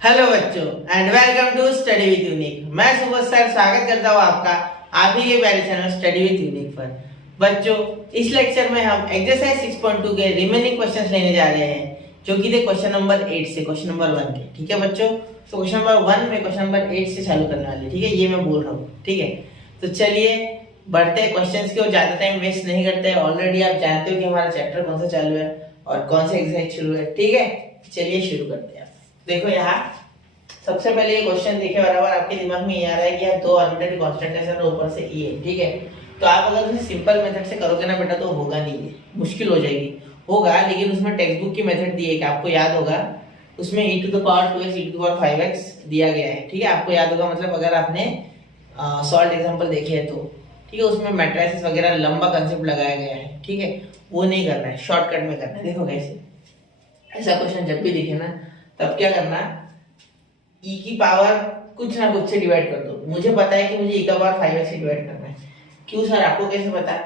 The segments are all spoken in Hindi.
हेलो बच्चों and welcome to study with Unique. मैं सुबह सर स्वागत करता हूँ आपका आप ही के प्यारे चैनल स्टडी विद यूनिक पर। बच्चों, इस लेक्चर में हम एक्सरसाइज 6.2 के रिमेनिंग क्वेश्चंस लेने जा रहे हैं, जो कि थे क्वेश्चन नंबर 8 से क्वेश्चन नंबर 1 के। ठीक है बच्चों, तो क्वेश्चन नंबर 1 में क्वेश्चन नंबर 8 से चालू करने वाले। ठीक है, ये मैं बोल रहा हूँ। ठीक है, तो चलिए बढ़ते हैं क्वेश्चंस की ओर, ज्यादा टाइम वेस्ट नहीं करते हैं। ऑलरेडी आप जानते हो कि हमारा चैप्टर कौन सा चालू है और कौन सा एक्सरसाइज शुरू है। ठीक है, चलिए शुरू करते हैं। देखो यहाँ सबसे पहले ये क्वेश्चन देखे बराबर आपके दिमाग में ये आ रहा है कि यार दो आर्बिट्रेरी कांस्टेंट है सर, ऊपर से ई है। ठीक है, तो आप अगर उसे सिंपल मेथड से करोगे ना बेटा तो होगा नहीं, है मुश्किल हो जाएगी। होगा, लेकिन उसमें टेक्स्ट बुक की मेथड दी है कि आपको याद होगा, उसमें e to the power 2x e to the power 5x दिया गया है। ठीक है, आपको याद होगा, मतलब अगर आपने सॉल्व एग्जांपल देखे हैं तो। ठीक है, उसमें मैट्रिसेस वगैरह लंबा कांसेप्ट लगाया गया है। ठीक है, वो नहीं करना है, शॉर्टकट में करना है। देखो कैसे, ऐसा क्वेश्चन जब भी दिखे ना तब क्या करना, e की पावर कुछ ना कुछ से डिवाइड कर दो। मुझे पता है कि मुझे e का पावर 5x से डिवाइड करना है। क्यों सर, आपको कैसे पता?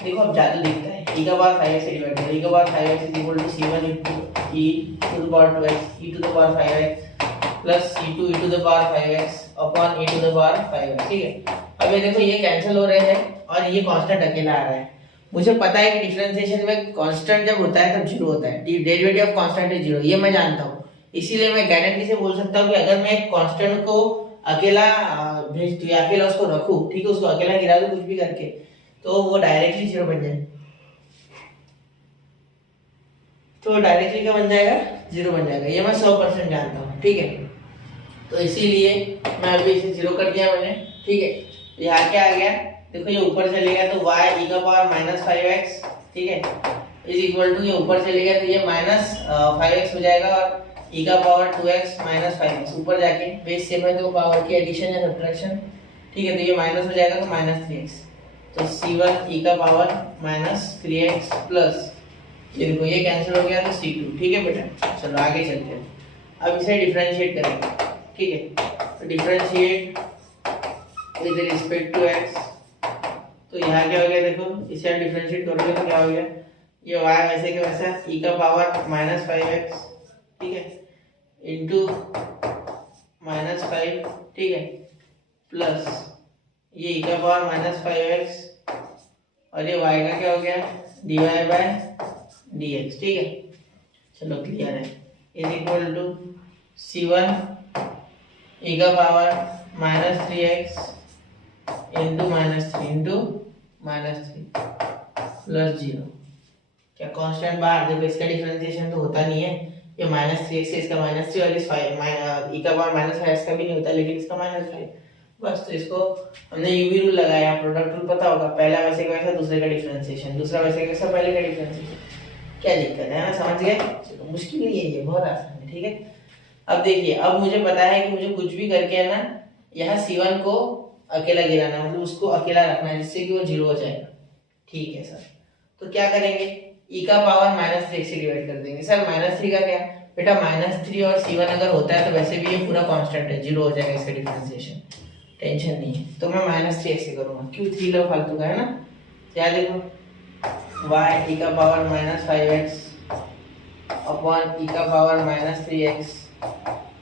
देखो अब जादू दिखता है। e का पावर 5x से डिवाइड करो, e का power 5x is equal to c1 e to the power 2x e to the power 5x plus c2 e to the power 5x upon e to the power 5x। ठीक है, अब ये देखो ये कैंसिल हो रहे हैं और ये कांस्टेंट अकेला आ रहा है। मुझे पता है कि डिफरेंशिएशन में कांस्टेंट जब होता है तब जीरो होता है, derivative of constant is zero, ये मैं जानता हूँ। इसीलिए मैं गारंटी से बोल सकता हूँ कि अगर मैं एक कांस्टेंट को अकेला भेज दूं या अकेला उसको रखूं, ठीक है, उसको अकेला गिरा दूं कुछ भी करके, तो वो डायरेक्टली जीरो बन जाए। तो डायरेक्टली क्या बन जाएगा? जीरो बन जाएगा, ये मैं 100% जानता हूँ। ठीक है, तो इसीलिए मैं अभी इसे जीरो कर दिया मैंने। ठीक है, यहाँ क्या आ गया, देखो ये ऊपर चले गया तो y e का पावर माइनस 5x, ठीक है, इज इक्वल टू, ये ऊपर चले गया तो ये माइनस 5x हो जाएगा और e का पावर 2x माइनस 5x ऊपर जाके बेस सेम है तो पावर की एडिशन या सब्ट्रैक्शन। ठीक है, तो ये माइनस हो जाएगा तो माइनस 3x, तो c1 e का पावर माइनस 3x प्लस ये देखो ये कैंसिल हो गया तो c2। ठीक है बेटा, चलो आगे चलते हैं। अब इसे डिफरेंशिएट करेंगे। ठीक है, तो differentiate with respect to x, तो यहाँ क्या हो गया, देखो इसे डिफरेंशिएट करोगे तो क्या हो गया, ये y वैसे के वैसा e का पावर माइनस 5x, ठीक है, इंटू माइनस 5, ठीक है, प्लस ये e का पावर माइनस 5x और ये y का क्या हो गया, dy बाय dx। ठीक है, चलो क्लियर है, is equal to c1 e का power minus 3x into minus 3 into minus 3 plus 0। क्या कांस्टेंट बाहर, देखो इसका डिफरेंशिएशन तो होता नहीं है, ये माइनस 3x से इसका माइनस 3 और इस e का पावर माइनस 5 का भी नहीं होता, लेकिन इसका माइनस 5 बस। तो इसको हमने यूवी रूल लगाया, प्रोडक्ट रूल पता होगा, पहला वैसे का वैसा दूसरे का डिफरेंशिएशन, दूसरा वैसे का वैसा पहले का डिफरेंशिएशन। क्या दिक्कत है ना, समझ गए? चलो मुश्किल नहीं है, ये बहुत आसान है। ठीक है, अब देखिए, अब मुझे पता है कि मुझे कुछ भी करके है ना यहाँ c1 को अकेला गिराना है, मतलब उसको अकेला रखना है जिससे कि वो जीरो हो जाएगा। ठीक है सर, तो क्या करेंगे, e का पावर माइनस 3 से डिवाइड कर देंगे। सर माइनस 3 का क्या बेटा, माइनस 3 और c1 अगर होता है तो वैसे भी ये पूरा कांस्टेंट है, जीरो हो जाएगा इसका डिफरेंशिएशन, टेंशन नहीं है। तो मैं माइनस 3 से करूंगा, क्यों 3 लो फालतू का है ना। क्या देखो y e का power minus 5x upon e का पावर माइनस 3x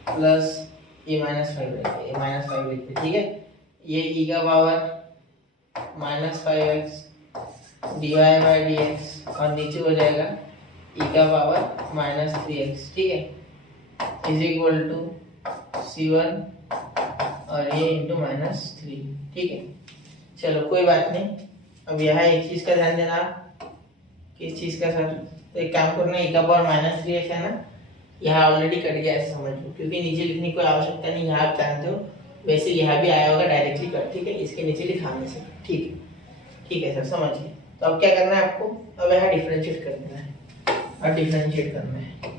प्लस ये माइनस 5 लिखते, ये माइनस 5 लिखते। ठीक है, ये e का power minus 5x dy by dx और नीचे हो जाएगा e का पावर माइनस 3x। ठीक है, इज इक्वल टू c1 और ये इंटू माइनस 3। ठीक है, चलो कोई बात नहीं। अब यहाँ एक चीज का ध्यान देना, किस चीज का सर, तो एक काम करना, e का पावर माइनस 3x है ना, यहाँ ऑलरेडी कट गया ऐसे समझ लो, क्योंकि नीचे लिखने की कोई आवश्यकता नहीं, यहाँ आप जानते हो, वैसे यहाँ भी आया होगा डायरेक्टली कट। ठीक है, इसके नीचे लिखाने से। ठीक है, ठीक है सर, समझ गए। तो अब क्या करना है आपको, अब यहाँ डिफरेंशिएट कर देना है और डिफरेंशिएट करना है।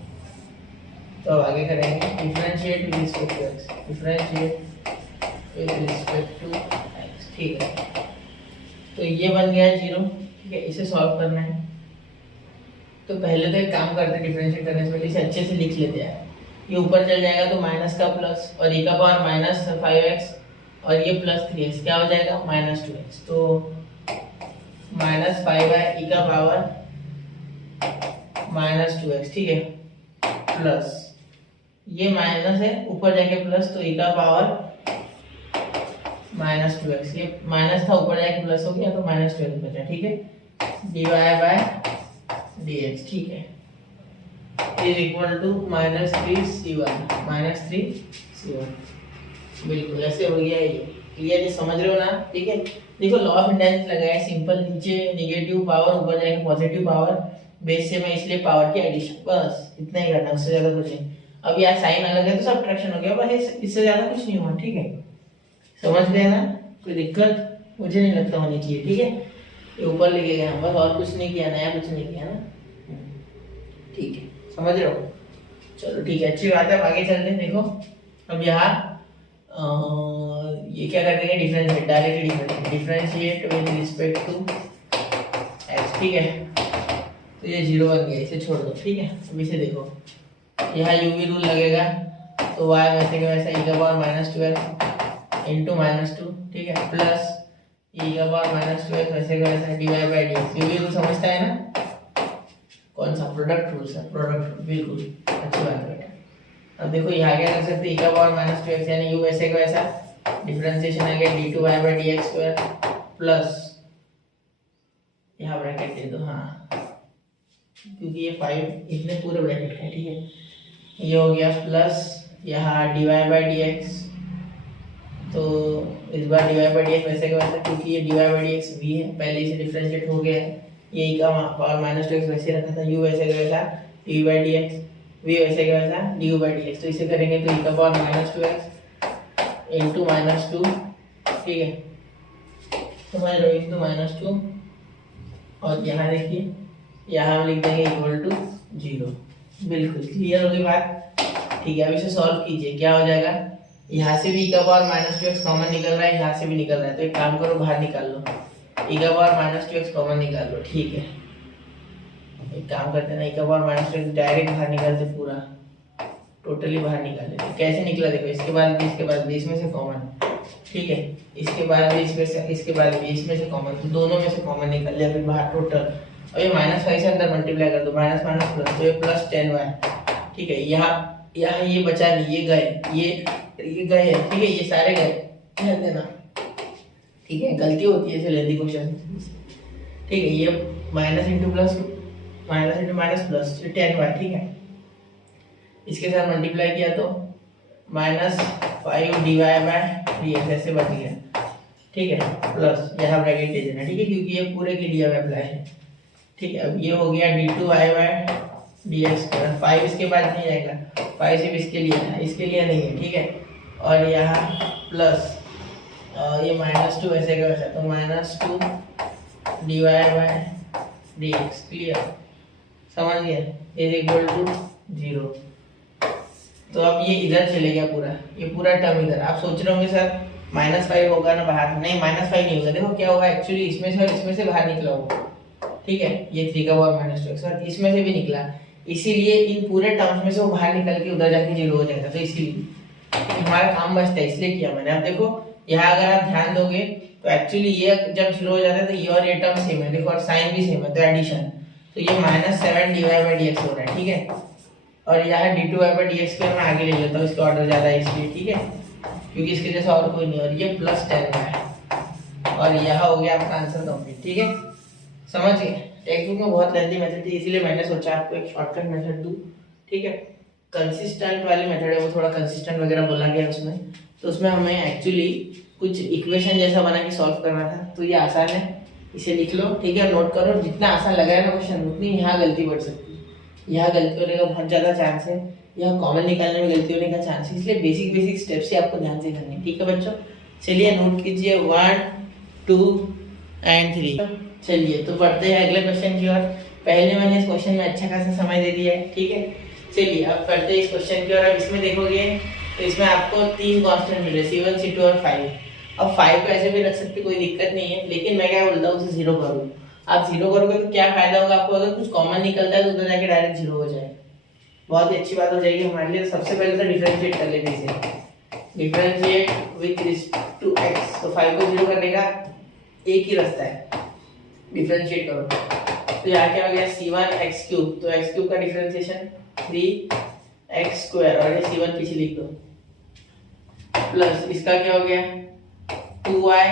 तो अब आगे करेंगे differentiate with respect to x, differentiate with respect to x। ठीक है, तो ये बन गया 0। ठीक है, इसे सॉल्व करना है, तो पहले तो एक काम करते हैं, डिफरेंशिएट करने से पहले इसे अच्छे से लिख लेते हैं। ये ऊपर चल जाएगा तो माइनस का प्लस और e का पावर माइनस 5x और ये प्लस 3x क्या हो जाएगा, माइनस 2x। तो माइनस 5 है e का पावर माइनस 2x, ठीक है, प्लस ये माइनस है, ऊपर जाके प्लस, तो e का पावर -2x, ये माइनस था ऊपर जाके प्लस हो गया तो -12 बचा, ठीक है, dy बाय dx, ठीक है, is equal to -3c1, -3c1, बिल्कुल ऐसे हो गया ये। क्लियर है, समझ रहे हो ना? ठीक है, देखो लॉ ऑफ इंडायरेक्ट लगाया सिंपल, नीचे नेगेटिव पावर ऊपर जाके पॉजिटिव पावर, बेस से मैं इसलिए पावर की एडिशन, बस इतना ही करना, उससे ज्यादा कुछ नहीं। अब यार साइन अलग है तो सब्ट्रैक्शन हो गया, बस इससे ज्यादा कुछ नहीं हुआ, ठीक है, समझ गए ना? कोई दिक्कत मुझे नहीं लगता होनी चाहिए, ठीक है, ये ऊपर लेके गए हम, बस और कुछ नहीं किया, नया कुछ नहीं किया ना, ठीक है, समझ रहे हो? चलो ठीक है, अच्छी बात है, आगे चलते हैं। देखो अब यहाँ ये क्या कर देंगे, differentiate, directly differentiate with respect to x, ठीक है, तो ये 0 बन गया, इसे छोड़ दो, ठीक है। अब इसे देखो, यहाँ यूवी रूल लगेगा, तो y वैसे का वैसा e का पावर -12 इंटू -2, ठीक है, प्लस e का पावर -12 वैसे का वैसा dy by dx, UV rule समझता है ना? कौन सा? प्रोडक्ट रूल है, प्रोडक्ट रूल, बिल्कुल अच्छी बात है। अब देखो यहाँ क्या कर सकते हैं, e का पावर -2x यानी u वैसे का वैसा, डिफरेंशिएशन आ गया d2y by dx square, plus यहाँ ब्रैकेट दे दो, हाँ, क्योंकि ये 5 इतने पूरे ब्रैकेट का है, ठीक है, ये हो गया प्लस यहाँ dy बाई dx, तो इस बार dy बाई dx वैसे का वैसा, क्योंकि ये dy बाई dx v है, पहले इसे डिफरेंशिएट हो गया है, ये e का पावर -2x वैसे रखा था, u वैसे का वैसा dy बाई dx, v वैसे का वैसा du बाई dx, तो इसे करेंगे तो e का पावर -2x इंटू -2, ठीक है, समझ रहे हो, इंटू -2, और यहाँ देखिए, यहाँ हम लिख देंगे इक्वल टू 0, बिल्कुल क्लियर होगी बात, ठीक है। अब इसे सॉल्व कीजिए, क्या हो जाएगा, यहाँ से भी e का पावर -2x कॉमन निकल रहा है, यहाँ से भी निकल रहा है, तो एक काम करो बाहर निकाल लो, e का पावर -2x कॉमन निकाल लो, ठीक है, एक काम करते हैं ना, e का पावर -2x डायरेक्ट बाहर निकालते, पूरा टोटली बाहर निकाल लेते, कैसे निकला देखो, इसके बाद भी, इसके बाद भी, इसमें से कॉमन, ठीक है, इसके बाद भी, इसमें से, इसके बाद भी, इसमें से कॉमन, तो दोनों में से कॉमन निकल लिया, फिर बाहर टोटल, अब ये -5 से अंदर मल्टीप्लाई कर दो, माइनस माइनस प्लस, तो ये प्लस 10y, ठीक है, यहाँ ये बचा नहीं, ये गए, ये गए है, ठीक है, ये सारे गए, ध्यान देना, ठीक है, गलती होती है ऐसे लेंथी क्वेश्चन, ठीक है, ये minus into plus, minus into minus plus, 10y, ठीक है, इसके साथ मल्टीप्लाई किया तो -5 dy बाय dx ऐसे बन गया, ठीक है, प्लस यहाँ ब्रैकेट दे देना, ठीक है, क्योंकि ये पूरे के लिए अप्लाई है, ठीक है। अब ये हो गया d2y बाय dx, 5 इसके बाद नहीं आएगा, 5 सिर्फ इसके लिए है, इसके लिए नहीं है, ठीक है, और यहाँ प्लस ये -2 ऐसे का वैसा, तो -2 dy बाय dx, क्लियर, समझ गया, इज इक्वल टू 0, तो अब ये इधर चले गया पूरा, ये पूरा टर्म इधर, आप सोच रहे होंगे सर -5 होगा ना बाहर, नहीं -5 नहीं होगा, देखो क्या होगा, एक्चुअली इसमें से और इसमें से बाहर निकला होगा, ठीक है, ये 3 का पावर -2x और इसमें से भी निकला, इसीलिए इन पूरे टर्म्स में से वो बाहर निकल के उधर जाके 0 हो जाएगा, तो इसीलिए हमारा काम बचता है, इसलिए किया मैंने। अब देखो यहाँ अगर आप ध्यान दोगे तो एक्चुअली ये जब 0 हो जाता है तो ये और ये टर्म सेम है, देखो, और साइन भी सेम है, तो एडिशन, तो ये -7 dy बाई dx हो रहा है, ठीक है, और यहाँ d2y बाई dx के मैं आगे ले लेता हूँ, इसका ऑर्डर ज़्यादा है इसलिए, ठीक है, क्योंकि इसके जैसा और कोई नहीं, और ये प्लस 10 है, और यहाँ हो गया आपका आंसर कंप्लीट, ठीक है, समझ गए। टेक्स्ट बुक में बहुत लेंथी मेथड थी, इसीलिए मैंने सोचा आपको एक शॉर्टकट मेथड दूँ, ठीक है, कंसिस्टेंट वाली मेथड है, वो थोड़ा कंसिस्टेंट वगैरह बोला गया उसमें, तो उसमें हमें एक्चुअली कुछ इक्वेशन जैसा बना के सॉल्व करना था, तो ये आसान है, इसे लिख लो, ठीक है, नोट करो, जितना आसान लगा है ना क्वेश्चन उतनी यहाँ गलती बढ़ सकती है, यहाँ गलती होने का बहुत ज़्यादा चांस है, यहाँ कॉमन निकालने में गलती होने का चांस है, इसलिए बेसिक स्टेप्स ही आपको ध्यान से करनी है, ठीक है बच्चों। चलिए नोट कीजिए 1 2 एंड 3। चलिए तो बढ़ते हैं अगले क्वेश्चन की ओर। पहले मैंने इस क्वेश्चन में अच्छा खासा समय दे दिया है, ठीक है। चलिए अब बढ़ते हैं इस क्वेश्चन की ओर। अब इसमें देखोगे तो इसमें आपको 3 कांस्टेंट मिल रहे, C1 C2 और 5। अब 5 को ऐसे भी रख सकते, कोई दिक्कत नहीं है, लेकिन मैं क्या बोलता हूँ उसे 0 करो। आप 0 करोगे तो क्या फायदा होगा आपको, अगर कुछ कॉमन निकलता है तो उधर जाके डायरेक्ट 0 हो जाए, बहुत ही अच्छी बात हो जाएगी हमारे लिए। सबसे पहले तो डिफरेंशिएट कर लेते हैं इसे, differentiate with respect to x। तो 5 को 0 करने का एक ही रास्ता है, डिफरेंशिएट करो। तो यहाँ क्या हो गया C1 x3, तो x3 का डिफरेंशिएशन 3 एक्स स्क्वायर और ये C1 पीछे लिख दो, प्लस इसका क्या हो गया 2y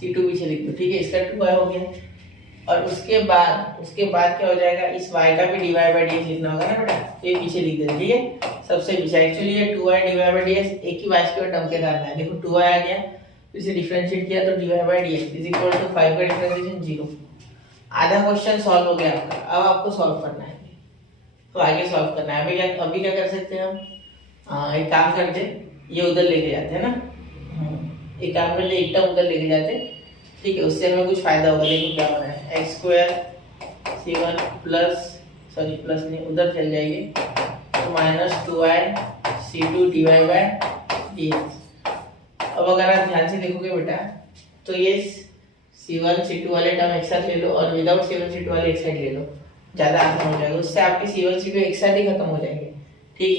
C2 पीछे लिख दो, ठीक है, इसका 2y हो गया। और उसके बाद क्या हो जाएगा, इस y का भी dy बाई dx लिखना होगा ना बेटा, तो ये पीछे लिख देना, ठीक है, सबसे पीछे। एक्चुअली ये 2y dy बाई dx एक ही y स्क्वायर टर्म के कारण है, देखो 2y आ गया, फिर से डिफरेंशिएट किया तो dy by dx is equal to 5 का डिफरेंशिएशन 0। आधा क्वेश्चन सॉल्व हो गया आपका। अब आपको सॉल्व करना है, तो आगे सॉल्व करना है। अभी क्या कर सकते हैं हम, एक काम करते, ये उधर लेके जाते हैं ना, एक काम करते, एक टर्म उधर लेके जाते, ठीक है, उससे हमें कुछ फायदा होगा। लेकिन क्या होना है, x square C1 plus, sorry plus नहीं, उधर चल जाइए, तो minus 2y C2 dy by dx। अब अगर आप ध्यान से देखोगे बेटा, तो ये C1 C2 वाले टर्म एक साथ ले लो और विदाउट C1 C2 वाले एक साइड ले लो, ज़्यादा आसान हो जाएगा, उससे आपके C1 C2 एक साथ ही खत्म हो जाएंगे, ठीक।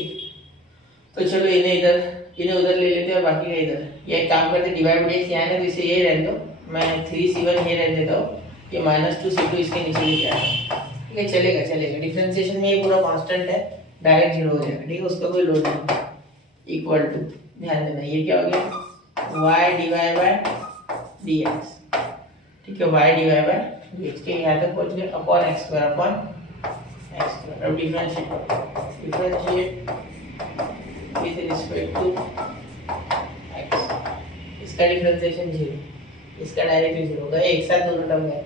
तो चलो इन्हें उधर ले लेते हैं और बाकी का इधर। ये एक काम करते, डिवाइड बाई dx यहाँ है तो इसे यही रहने दो, मैं 3C1 ये रहने देता हूँ, ये -2C2 इसके नीचे लेके आया, ठीक है, चलेगा। डिफरेंशिएशन में ये पूरा कांस्टेंट है, डायरेक्ट 0 हो जाएगा, ठीक है, उसका कोई लोड नहीं। इक्वल टू, ध्यान देना, ये क्या हो गया y डिवाइड बाय dx, ठीक है, y डिवाइड बाय dx के यहाँ तक पहुँच गए, अपॉन x स्क्वायर अब differentiate with respect to x, इसका डिफरेंशिएशन 0, इसका डायरेक्टली 0 होगा, एक साथ दोनों टर्म है,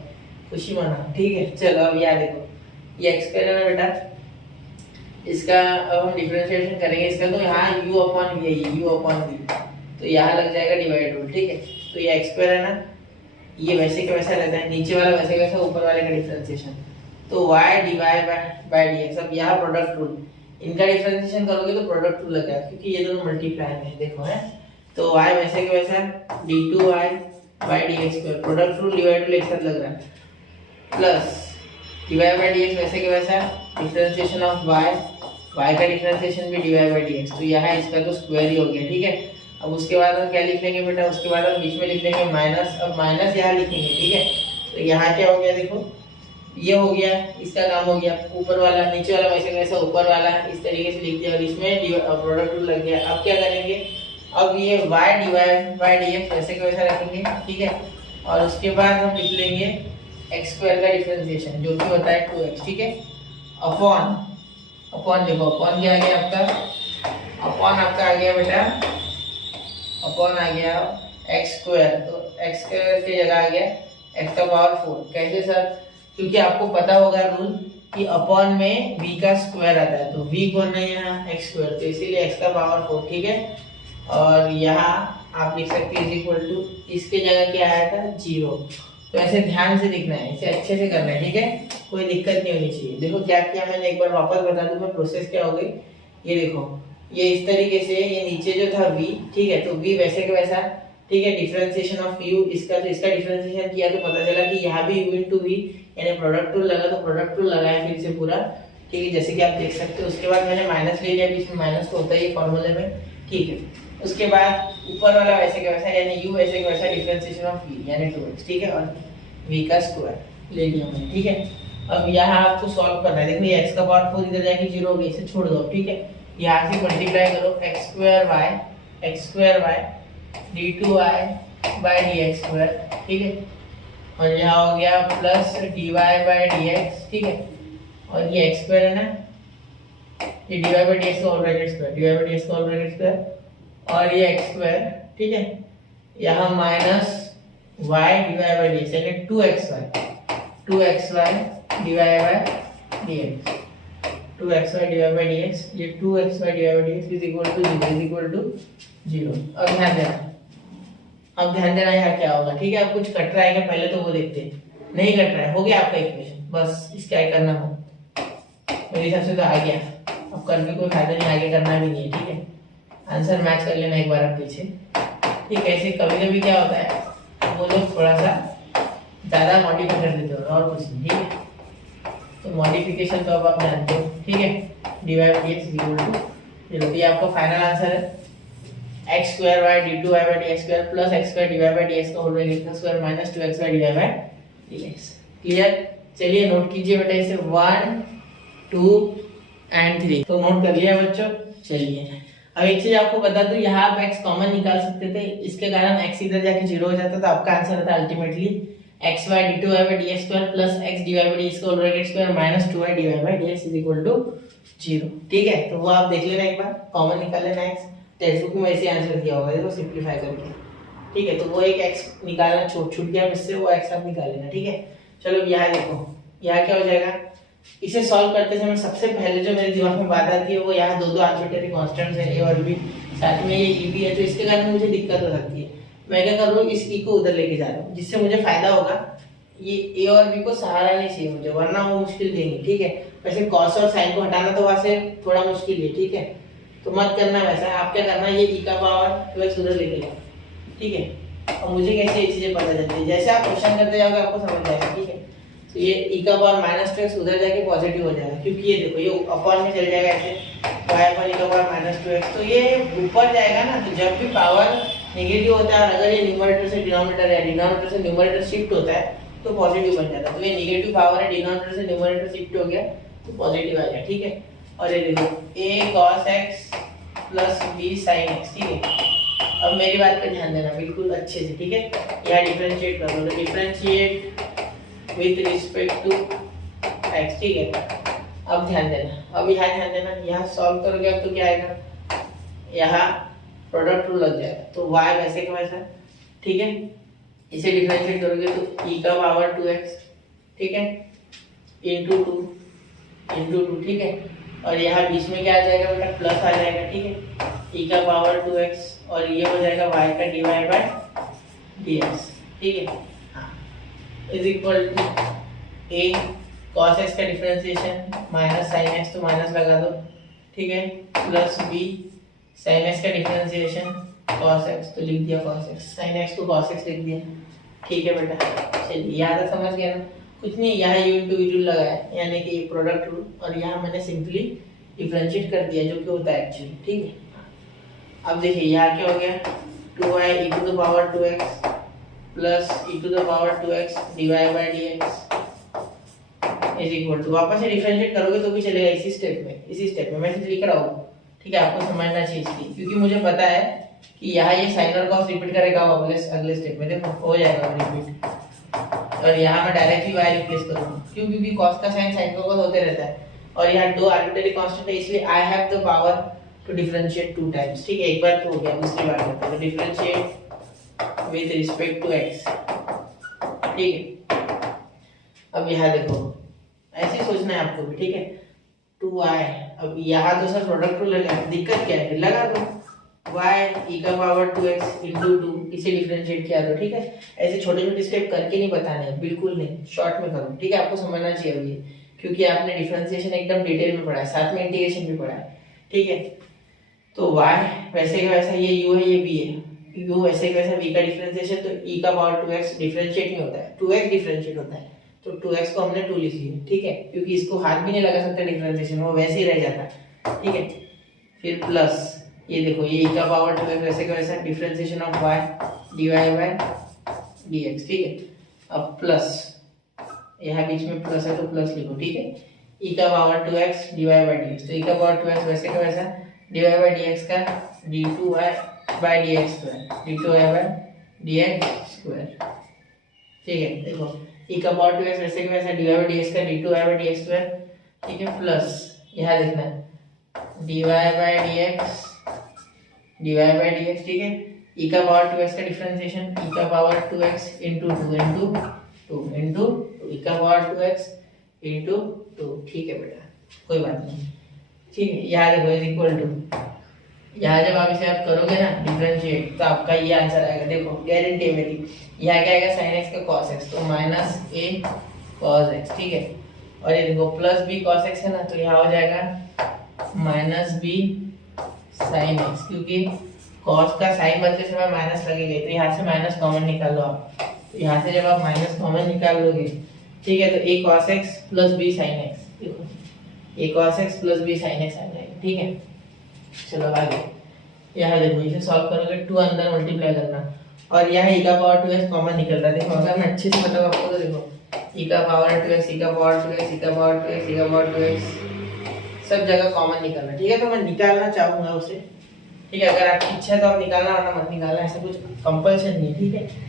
खुशी मना, ठीक है। चलो अब याद देखो, ये x स्क्वायर है ना बेटा, इसका अब हम डिफरेंशिएशन करेंगे इसका, तो यहाँ u अपॉन v है, u अपॉन v, तो यहाँ लग जाएगा डिवाइड रूल, ठीक है। तो ये x स्क्वायर है ना, ये वैसे का वैसा रहता है, नीचे वाला वैसे का वैसा, ऊपर वाले का डिफरेंशिएशन, तो y डिवाइड बाय dx। अब यहाँ प्रोडक्ट रूल, इनका डिफरेंशिएशन करोगे तो प्रोडक्ट रूल लगेगा, क्योंकि ये दोनों मल्टीप्लाई हैं, देखो है, तो y वैसे का वैसा d2y by dx square, product rule divide rule एक साथ लग रहा है, प्लस डिवाइड बाय dx वैसे का वैसा, डिफरेंशिएशन ऑफ y का डिफरेंशिएशन भी डिवाइड बाय dx, तो यहाँ इसका तो स्क्वायर ही हो गया, ठीक है। अब उसके बाद हम क्या लिख लेंगे बेटा, उसके बाद हम बीच में लिख लेंगे माइनस, अब माइनस यहाँ लिखेंगे, ठीक है। तो यहाँ क्या हो गया, देखो ये हो गया, इसका काम हो गया, ऊपर वाला नीचे वाला वैसे वैसा ऊपर वाला इस तरीके से लिख दिया, और इसमें प्रोडक्ट रूल लग गया। अब क्या करेंगे, अब ये y डिवाइड बाय dx वैसे का वैसा रखेंगे, ठीक है, और उसके बाद हम लिख लेंगे x स्क्वायर का डिफरेंशिएशन जो कि होता है 2x, ठीक है, अपॉन देखो, अपॉन क्या आ गया आपका, अपॉन आपका आ गया बेटा, अपॉन आ गया x स्क्वायर, तो x स्क्वायर की जगह आ गया x का पावर 4। कैसे सर, क्योंकि आपको पता होगा रूल कि अपॉन में v का स्क्वायर आता है, तो v कौन है यहाँ x स्क्वायर, तो इसीलिए x का पावर 4, ठीक है। और यहाँ आप लिख सकते हैं इज इक्वल टू, इसके जगह क्या आया था 0, तो ऐसे ध्यान से लिखना है, इसे अच्छे से करना है, ठीक है, कोई दिक्कत नहीं होनी चाहिए। देखो क्या किया मैंने, एक बार वापस बता दूं मैं, प्रोसेस क्या हो गई, ये देखो, ये इस तरीके से, ये नीचे जो था v, ठीक है, तो v वैसे का वैसा, ठीक है, डिफरेंशिएशन ऑफ u, इसका तो इसका डिफरेंशिएशन किया तो पता चला कि यहाँ भी u इनटू v, यानी प्रोडक्ट रूल लगा, तो प्रोडक्ट रूल लगाया फिर से पूरा, ठीक है, जैसे कि आप देख सकते हो। उसके बाद मैंने माइनस ले लिया, बीच में माइनस तो होता ही है फॉर्मूले में, ठीक है। उसके बाद ऊपर वाला वैसे का वैसा, यानी u वैसे का वैसा, डिफरेंशिएशन ऑफ v यानी 2x, ठीक है, और v का स्क्वायर ले लिया मैंने, ठीक है। अब यहाँ आपको सॉल्व करना है, देखो ये x का पावर 4 इधर जाके 0 हो गया, इसे छोड़ दो, ठीक है, यहाँ से मल्टीप्लाई करो x square y d2y by dx square, ठीक है, और यहाँ हो गया प्लस dy बाय dx, ठीक है, और ये x स्क्वायर है ना, ये dy बाय dx का whole bracket square, dy by dx का होल ब्रैकेट स्क्वायर, और ये x स्क्वायर, ठीक है, यहाँ minus y divide by dx यानी 2xy divide by dx, 2xy divide by dx, ये 2xy divide by dx is equal to 0। अब ध्यान देना यहाँ क्या होगा, ठीक है। अब कुछ कट रहा है क्या, पहले तो वो देखते हैं, नहीं कट रहा है, हो गया आपका इक्वेशन, बस इसका क्या करना हो, मेरे हिसाब से तो आ गया, अब करके कोई फायदा नहीं, आगे करना भी नहीं है, ठीक है। आंसर मैच कर लेना एक बार आप पीछे, ठीक है। ऐसे कभी कभी क्या होता है, वो लोग थोड़ा सा ज़्यादा मॉडिफाई कर देते हो और कुछ नहीं, ठीक है। तो मॉडिफिकेशन तो अब आप जानते हो, ठीक है, divide by dx equal to 0, ये आपका फाइनल आंसर है, x square y d2y by dx square plus x square divide by dx का होल ब्रैकेट का square minus 2xy divide by dx। Clear, चलिए नोट कीजिए बेटा इसे, 1 2 एंड 3। तो नोट कर लिया बच्चों। चलिए अब एक चीज आपको बता दूं, यहाँ आप x कॉमन निकाल सकते थे, इसके कारण x इधर जाके 0 हो जाता, तो आपका आंसर था ultimately x y d2y by dx square plus x dy by dx का whole square minus 2y dy by dx is equal to 0। ठीक है, तो वो आप देख लेना एक बार, कॉमन निकाल लेना x, टेक्स्ट बुक में वैसे आंसर दिया होगा, देखो सिंपलीफाई करके। ठीक है, तो वो एक x निकालना छूट गया मुझसे, वो x आप निकाल लेना। ठीक है, चलो यहाँ देखो, यहाँ क्या हो जाएगा, इसे सॉल्व करते समय सबसे पहले जो मेरे दिमाग में बात आती है वो यहाँ दो आर्बिट्रेरी कांस्टेंट्स है a और b, साथ में ये e भी है, तो इसके कारण मुझे दिक्कत हो सकती है। मैं क्या कर रहा हूँ, इस e को उधर लेके जा रहा हूँ, जिससे मुझे फायदा होगा। ये a और b को सहारा नहीं चाहिए मुझे, वरना वो मुश्किल देंगे। ठीक है, वैसे cos और sin को हटाना तो वहां से थोड़ा मुश्किल है। ठीक है, तो मत करना वैसा, आप क्या करना, ये e का पावर 2x उधर लेके जाओ। ठीक है, और मुझे कैसे ये चीजें पता चलती है, जैसे आप क्वेश्चन करते जाओगे आपको समझ जाएगा। ठीक है, तो ये e का पावर माइनस 2x उधर जाके पॉजिटिव हो जाएगा, क्योंकि ये देखो ये अपॉन में चल जाएगा ऐसे, y पर e का पावर माइनस 2x, तो ये ऊपर जाएगा ना, तो जब भी पावर नेगेटिव होता है और अगर ये न्यूमरेटर से डिनोमिनेटर या डिनोमिनेटर से न्यूमरेटर शिफ्ट होता है तो पॉजिटिव बन जाता है। तो ये नेगेटिव पावर है, डिनोमिनेटर से न्यूमरेटर शिफ्ट हो गया तो पॉजिटिव आ गया। ठीक है, और ये देखो a cos x plus b sin x। ठीक है, अब मेरी बात पे ध्यान देना बिल्कुल अच्छे से। ठीक है, यहाँ डिफरेंशिएट कर लो, differentiate with respect to x। ठीक है, अब ध्यान देना, अब यहाँ ध्यान देना, यहाँ सॉल्व करोगे अब तो क्या आएगा, यहाँ प्रोडक्ट रूल लग जाएगा, तो y वैसे का वैसा। ठीक है, इसे डिफरेंशिएट करोगे तो e का पावर 2x, ठीक है, इंटू 2। ठीक है, और यहाँ बीच में क्या आ जाएगा बेटा, प्लस आ जाएगा। ठीक है, e का पावर 2x और ये हो जाएगा y का डिवाइड बाय dx। ठीक है, is equal to a cos x का डिफरेंशिएशन माइनस sin x, तो माइनस लगा दो। ठीक है, प्लस b sin x का डिफरेंशिएशन cos x, तो लिख दिया cos x, sin x को cos x लिख दिया। ठीक है बेटा, चलिए यहाँ तक समझ गया ना, कुछ नहीं, यहाँ u इंटू v रूल लगाया, यानी कि प्रोडक्ट रूल, और यहाँ मैंने सिंपली डिफरेंशिएट कर दिया जो कि होता है एक्चुअली। ठीक है, अब देखिए यहाँ क्या हो गया, 2y e to the power 2x plus e to the power 2x divide by dx is equal to, वापस से डिफरेंशिएट करोगे तो भी चलेगा इसी स्टेप में मैं सिर्फ लिख रहा हूँ। ठीक है, आपको समझना चाहिए इसकी, क्योंकि मुझे पता है कि यहाँ ये साइन और कॉस रिपीट करेगा अगले स्टेप में, देखो हो जाएगा रिपीट, और यहाँ मैं डायरेक्टली y रिप्लेस करूँगा, क्यों, क्योंकि cos का साइन sin का cos होते रहता है, और यहाँ दो आर्बिट्रेरी कांस्टेंट है, इसलिए I have the power to differentiate 2 times. ठीक है, एक बार तो हो गया, दूसरी बार करते हैं, differentiate with respect to x। ठीक है, अब यहाँ देखो ऐसे सोचना है आपको भी। ठीक है, 2y, अब यहाँ तो सर प्रोडक्ट रूल लगा, दिक्कत क्या है, लगा दो y e का पावर 2x इंटू 2, इसे डिफरेंशिएट किया दो। ठीक है, ऐसे छोटे छोटे स्टेप करके नहीं बताने, बिल्कुल नहीं, शॉर्ट में करो। ठीक है, आपको समझना चाहिए अभी, क्योंकि आपने डिफरेंशिएशन एकदम डिटेल में पढ़ा है, साथ में इंटीग्रेशन भी पढ़ा है। ठीक है, तो y वैसे का वैसा, ये u है ये v है, u वैसे का वैसा, v का डिफरेंशिएशन, तो e का पावर 2x डिफरेंशिएट नहीं होता है, 2x डिफरेंशिएट होता है, तो 2x को हमने 2 लिख लिया। ठीक है, क्योंकि इसको हाथ भी नहीं लगा सकते डिफरेंशिएशन, वो वैसे ही रह जाता है। ठीक है, फिर प्लस ये देखो, ये e का पावर 2x वैसे का वैसा, differentiation of y divide by dx। ठीक है, अब प्लस यहाँ बीच में प्लस है तो प्लस लिखो। ठीक है, e का power 2x divide by dx, तो e का पावर 2x वैसे का वैसा डिवाइड बाय dx का d2y by dx square, d2y by dx square. ठीक है, देखो e का पावर 2x वैसे का वैसा डिवाइड बाय dx का d2y बाय dx स्क्वायर। ठीक है, प्लस यहाँ देखना dy by dx divide by dx। ठीक है, e का पावर 2x का डिफरेंशिएशन, e का power 2x into 2 into e का पावर 2x इंटू 2। ठीक है बेटा, कोई बात नहीं। ठीक है, यहाँ देखो इज इक्वल टू, यहाँ जब आप इसे आप करोगे ना डिफरेंशिएट, तो आपका ये आंसर आएगा, देखो गारंटी है मेरी। यहाँ क्या आएगा, sin x का cos x, तो माइनस a cos x। ठीक है, और ये देखो प्लस b cos x है ना, तो यहाँ हो जाएगा माइनस b sin x, क्योंकि cos का साइन बदलते समय माइनस लगेगा, तो यहाँ से माइनस कॉमन निकाल लो आप, तो यहाँ से जब आप माइनस कॉमन निकाल लोगे, ठीक है, तो a cos x plus b sin x, देखो a cos x plus b sin x आ जाएगा। ठीक है, चलो आगे, यहाँ देखो इसे सॉल्व करोगे 2 अंदर मल्टीप्लाई करना, और यहाँ e का पावर 2x कॉमन निकल रहा है। देखो अगर मैं अच्छे से बताऊँ आपको, तो देखो e का पावर 2x, e का पावर 2x, e का पावर 2x, e का पावर 2x सब जगह कॉमन निकालना, ठीक है। तो मैं निकालना चाहूंगा उसे, ठीक है। अगर आपकी इच्छा है तो आप निकालना, वरना मत निकालना, ऐसा कुछ कंपल्सन नहीं है, ठीक है।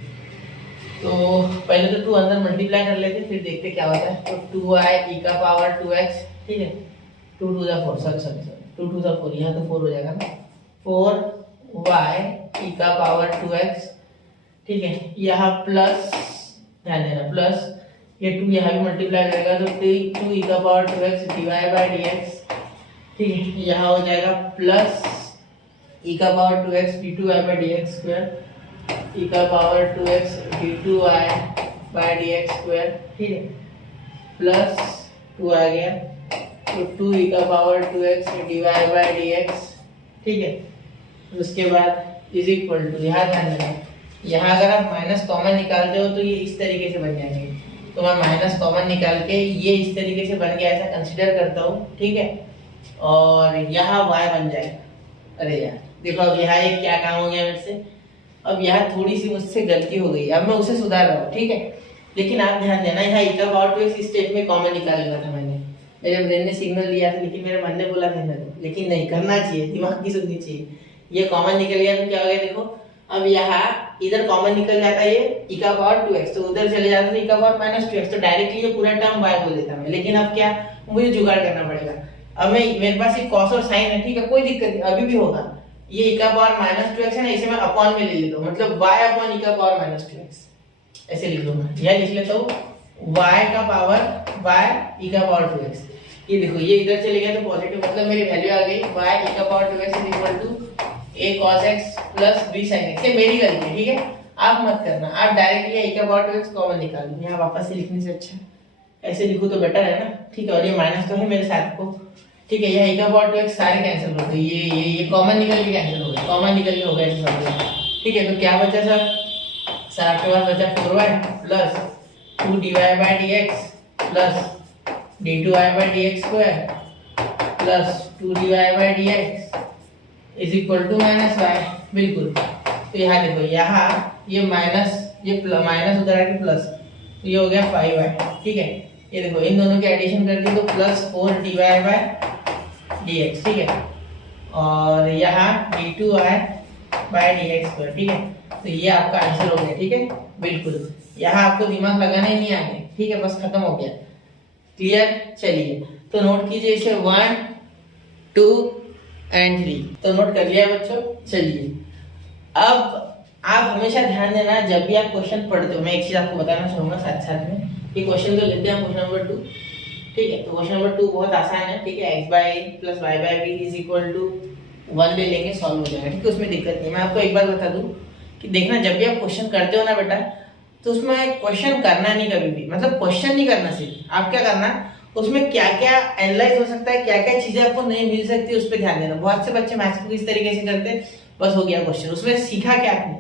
तो पहले तो 2 अंदर मल्टीप्लाई कर लेते, फिर देखते क्या होता है। तो 2y e का पावर 2x, ठीक है। 2 to the 4, sorry 2 to the 4, यहाँ तो 4 हो जाएगा ना। 4y e का पावर 2x, ठीक है। यहाँ प्लस, ध्यान देना प्लस, ये 2 यहाँ भी मल्टीप्लाई हो जाएगा, तो 2 e का power 2x divide by dx, ठीक है। यहाँ हो जाएगा प्लस e का power 2x d2y by dx square, e का power 2x d2y by dx square, ठीक है। प्लस 2 आ गया, तो 2 e का power 2x divide by dx, ठीक है। उसके बाद इज इक्वल टू, यहाँ ध्यान देना, यहाँ अगर आप माइनस कॉमन निकालते हो तो ये इस तरीके से बन जाएंगे। तो मैं माइनस कॉमन निकाल के ये इस तरीके से बन गया, ऐसा कंसिडर करता हूँ, ठीक है। और यहाँ y बन जाएगा। अरे यार देखो, अब यहाँ एक क्या काम हो गया मेरे से, अब यहाँ थोड़ी सी मुझसे गलती हो गई, अब मैं उसे सुधार रहा हूँ, ठीक है। लेकिन आप ध्यान देना, यहाँ e का पावर 2x इस स्टेप में कॉमन निकाल लिया था मैंने, मेरे ब्रेन ने सिग्नल दिया था, लेकिन मेरे मन ने बोला था लेकिन नहीं करना चाहिए, दिमाग की सुननी चाहिए। ये कॉमन निकल गया तो क्या हो गया, देखो अब यहाँ इधर कॉमन निकल जाता है ये e का पावर 2x, तो उधर चले जाता है e का पावर -2x, तो डायरेक्टली ये पूरा टर्म y बोल देता मैं। लेकिन अब क्या, मुझे जुगाड़ करना पड़ेगा। अब मैं, मेरे पास एक cos और sin है, ठीक है, कोई दिक्कत नहीं, अभी भी होगा। ये e का पावर -2x है ना, इसे मैं अपॉन में ले लेता हूँ, मतलब y अपॉन e का पावर -2x, ऐसे लिख दूंगा। यह लिख लेता हूँ y का पावर y e का पावर 2x। ये देखो ये इधर चले गया तो पॉजिटिव, मतलब मेरी वैल्यू आ गई y e का power 2x equal to a cos x plus b sin x। ये मेरी गलती है, ठीक है, आप मत करना, आप डायरेक्टली e का पावर 2x कॉमन निकाल लो। यहाँ वापस से लिखने से अच्छा ऐसे लिखो तो बेटर है ना, ठीक है। और ये माइनस तो है मेरे साथ को, ठीक है। यहाँ e का पावर 2x सारे कैंसिल हो गए, ये कॉमन निकल के कैंसिल हो गए, कॉमन निकल के हो गए ऐसे सब, ठीक है। तो क्या बचा सर, आपके पास बचा 4y plus 2 dy by dx plus d2y by dx square plus 2 dy by dx is equal to -y, बिल्कुल। तो यहाँ देखो, यहाँ ये माइनस, ये माइनस उधर आके प्लस, तो ये हो गया 5y, ठीक है। ये देखो इन दोनों के एडिशन करके तो प्लस 4 dy बाय dx, ठीक है। और यहाँ d2y बाय dx स्क्वायर, ठीक है। तो ये आपका आंसर हो गया, ठीक है, बिल्कुल। यहाँ आपको दिमाग लगाना ही नहीं आगे, ठीक है, बस खत्म हो गया, क्लियर। चलिए तो नोट कीजिए इसे 1 2 एंड 3, तो नोट कर लिया बच्चों। चलिए अब आप हमेशा ध्यान देना, जब भी आप क्वेश्चन पढ़ते हो, मैं एक चीज आपको बताना चाहूंगा साथ साथ में, कि क्वेश्चन तो लेते हैं क्वेश्चन नंबर 2, ठीक है। तो क्वेश्चन नंबर 2 बहुत आसान है, ठीक है। x by a plus y by b is equal to 1 ले लेंगे, सॉल्व हो जाएगा, ठीक है, उसमें दिक्कत नहीं। मैं आपको एक बार बता दूं कि देखना, जब भी आप क्वेश्चन करते हो ना बेटा, तो उसमें क्वेश्चन करना नहीं कभी भी, मतलब क्वेश्चन नहीं करना, सिर्फ आप क्या करना, उसमें क्या क्या एनालाइज हो सकता है, क्या क्या चीजें आपको नहीं मिल सकती, उस पर ध्यान देना। बहुत से बच्चे मैथ्स को इस तरीके से करते हैं, बस हो गया क्वेश्चन, उसमें सीखा क्या आपने।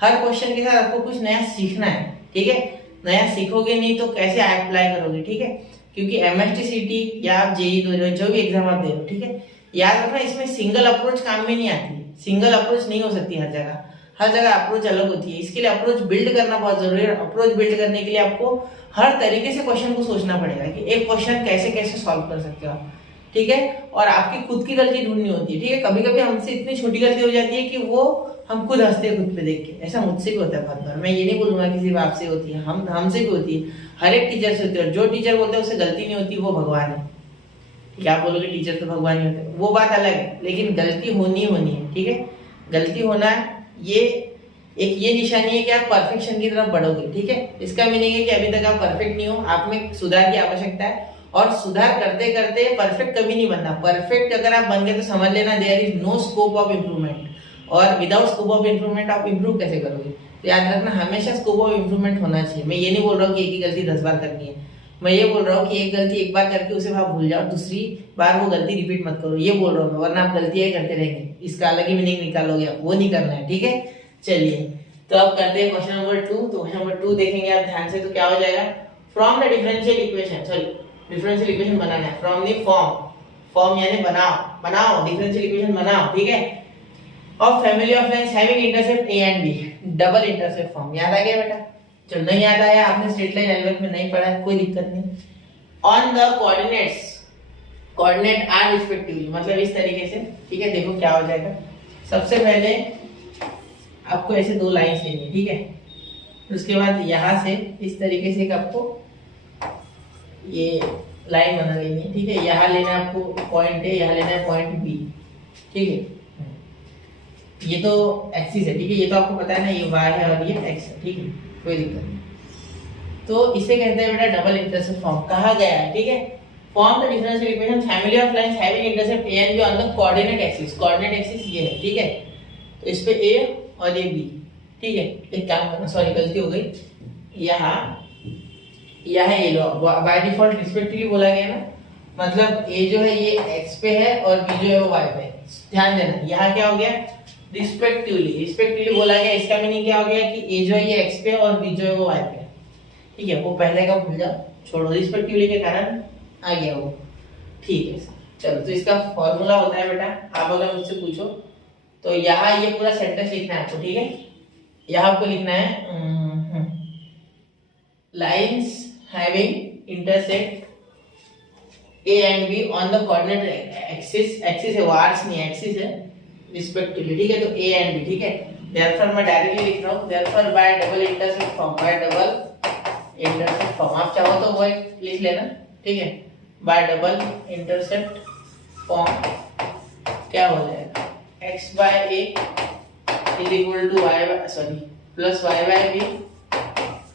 हर क्वेश्चन के साथ आपको कुछ नया सीखना है, ठीक है। नया सीखोगे नहीं तो कैसे अप्लाई करोगे, ठीक है। क्योंकि MSTCT या आप जेईई जो भी एग्जाम आप दे रहे हो, ठीक है, याद रखना इसमें सिंगल अप्रोच काम में नहीं आती, सिंगल अप्रोच नहीं हो सकती हर जगह, हर जगह अप्रोच अलग होती है। इसके लिए अप्रोच बिल्ड करना बहुत जरूरी है। अप्रोच बिल्ड करने के लिए आपको हर तरीके से क्वेश्चन को सोचना पड़ेगा कि एक क्वेश्चन कैसे कैसे सॉल्व कर सकते हो आप, ठीक है। और आपकी खुद की गलती ढूंढनी होती है, ठीक है। कभी कभी हमसे इतनी छोटी गलती हो जाती है कि वो हम खुद हंसते हैं खुद पे देख के, ऐसा मुझसे भी होता है बहुत बार। मैं ये नहीं बोलूंगा कि सिर्फ आपसे होती है, हमसे भी होती है, हर एक टीचर से होती है। जो टीचर बोलते हैं उससे गलती नहीं होती, वो भगवान है। क्या बोलोगे टीचर तो भगवान ही होते हैं, वो बात अलग है, लेकिन गलती होनी है, ठीक है। गलती होना ये एक ये निशानी है कि आप परफेक्शन की तरफ बढ़ोगे, ठीक है। इसका मीनिंग है कि अभी तक आप परफेक्ट नहीं हो, आप में सुधार की आवश्यकता है, और सुधार करते करते परफेक्ट कभी नहीं बनना। परफेक्ट अगर आप बन गए तो समझ लेना there is no scope of improvement, और विदाउट स्कोप ऑफ इम्प्रूवमेंट आप इम्प्रूव कैसे करोगे। तो याद रखना, हमेशा स्कोप ऑफ इम्प्रूवमेंट होना चाहिए। मैं ये नहीं बोल रहा हूँ कि एक ही गलती 10 बार करनी है, मैं ये बोल रहा हूँ कि एक गलती एक बार करके उसे आप भूल जाओ, दूसरी बार वो गलती रिपीट मत करो, ये बोल रहा हूँ मैं, वरना आप गलतियां करते रहेंगे, इसका अलग ही मीनिंग निकालोगे आप, वो नहीं करना है, ठीक है। चलिए तो अब करते हैं क्वेश्चन नंबर 2। तो क्वेश्चन नंबर 2 देखेंगे आप ध्यान से, तो क्या हो जाएगा, from the differential equation, sorry differential equation बनाना है, फ्रॉम द फॉर्म यानी बनाओ डिफरेंशियल इक्वेशन बनाओ, ठीक है, of family of lines having intercept a and b, double intercept form. याद आ गया बेटा, चलो नहीं याद आया, आपने स्ट्रेट लाइन एलजेब्रा में नहीं पढ़ा है, कोई दिक्कत नहीं। On the coordinates coordinate are respectively, मतलब इस तरीके से, ठीक है। देखो क्या हो जाएगा, सबसे पहले आपको ऐसे दो लाइंस लेनी है, ठीक है। उसके बाद यहाँ से इस तरीके से आपको ये लाइन बना लेनी है, ठीक है। यहाँ लेना है आपको पॉइंट ए, यहाँ लेना है पॉइंट बी, ठीक है। ये तो एक्सिस है, ठीक है, ये तो आपको पता है ना, ये वाई है और ये एक्स है, ठीक है, कोई दिक्कत नहीं। तो इसे कहते हैं बेटा डबल इंटरसेप्ट फॉर्म, कहा गया है, ठीक है। Form the differential equation family of lines having intercept A and be on the coordinate axis. Coordinate axis ये है, ठीक है। तो इस पे ए और ये बी, ठीक है। एक काम करना, सॉरी गलती हो गई, यहाँ ये लो बाय डिफॉल्ट रिस्पेक्टिवली बोला गया ना, मतलब ए जो है ये एक्स पे है और बी जो है वो वाई पे। ध्यान देना, यहाँ क्या हो गया, रिस्पेक्टिवली बोला गया। इसका मीनिंग क्या हो गया कि ए जो है ये एक्स पे और बी जो है वो वाई पे, ठीक है। वो पहले का भूल जाओ, छोड़ो, रिस्पेक्टिवली के कारण आ गया वो, ठीक है। चलो, तो इसका फॉर्मूला होता है बेटा, आप अगर मुझसे पूछो तो यहाँ ये पूरा सेंटेंस लिखना है आपको, ठीक है। यहाँ आपको लिखना है lines having intersect A and be on the coordinate axis, axis है वो आर्क्स नहीं है, एक्सिस है, रिस्पेक्टिवली, ठीक है। तो ए एंड बी, ठीक है। देयरफॉर मैं डायरेक्टली लिख रहा हूँ, therefore by double intersect form, bye double intercept form, आप चाहो तो वो एक लिख लेना, ठीक है। बाय डबल इंटरसेप्ट फॉर्म क्या हो जाएगा, x by a is equal to y by sorry plus y by b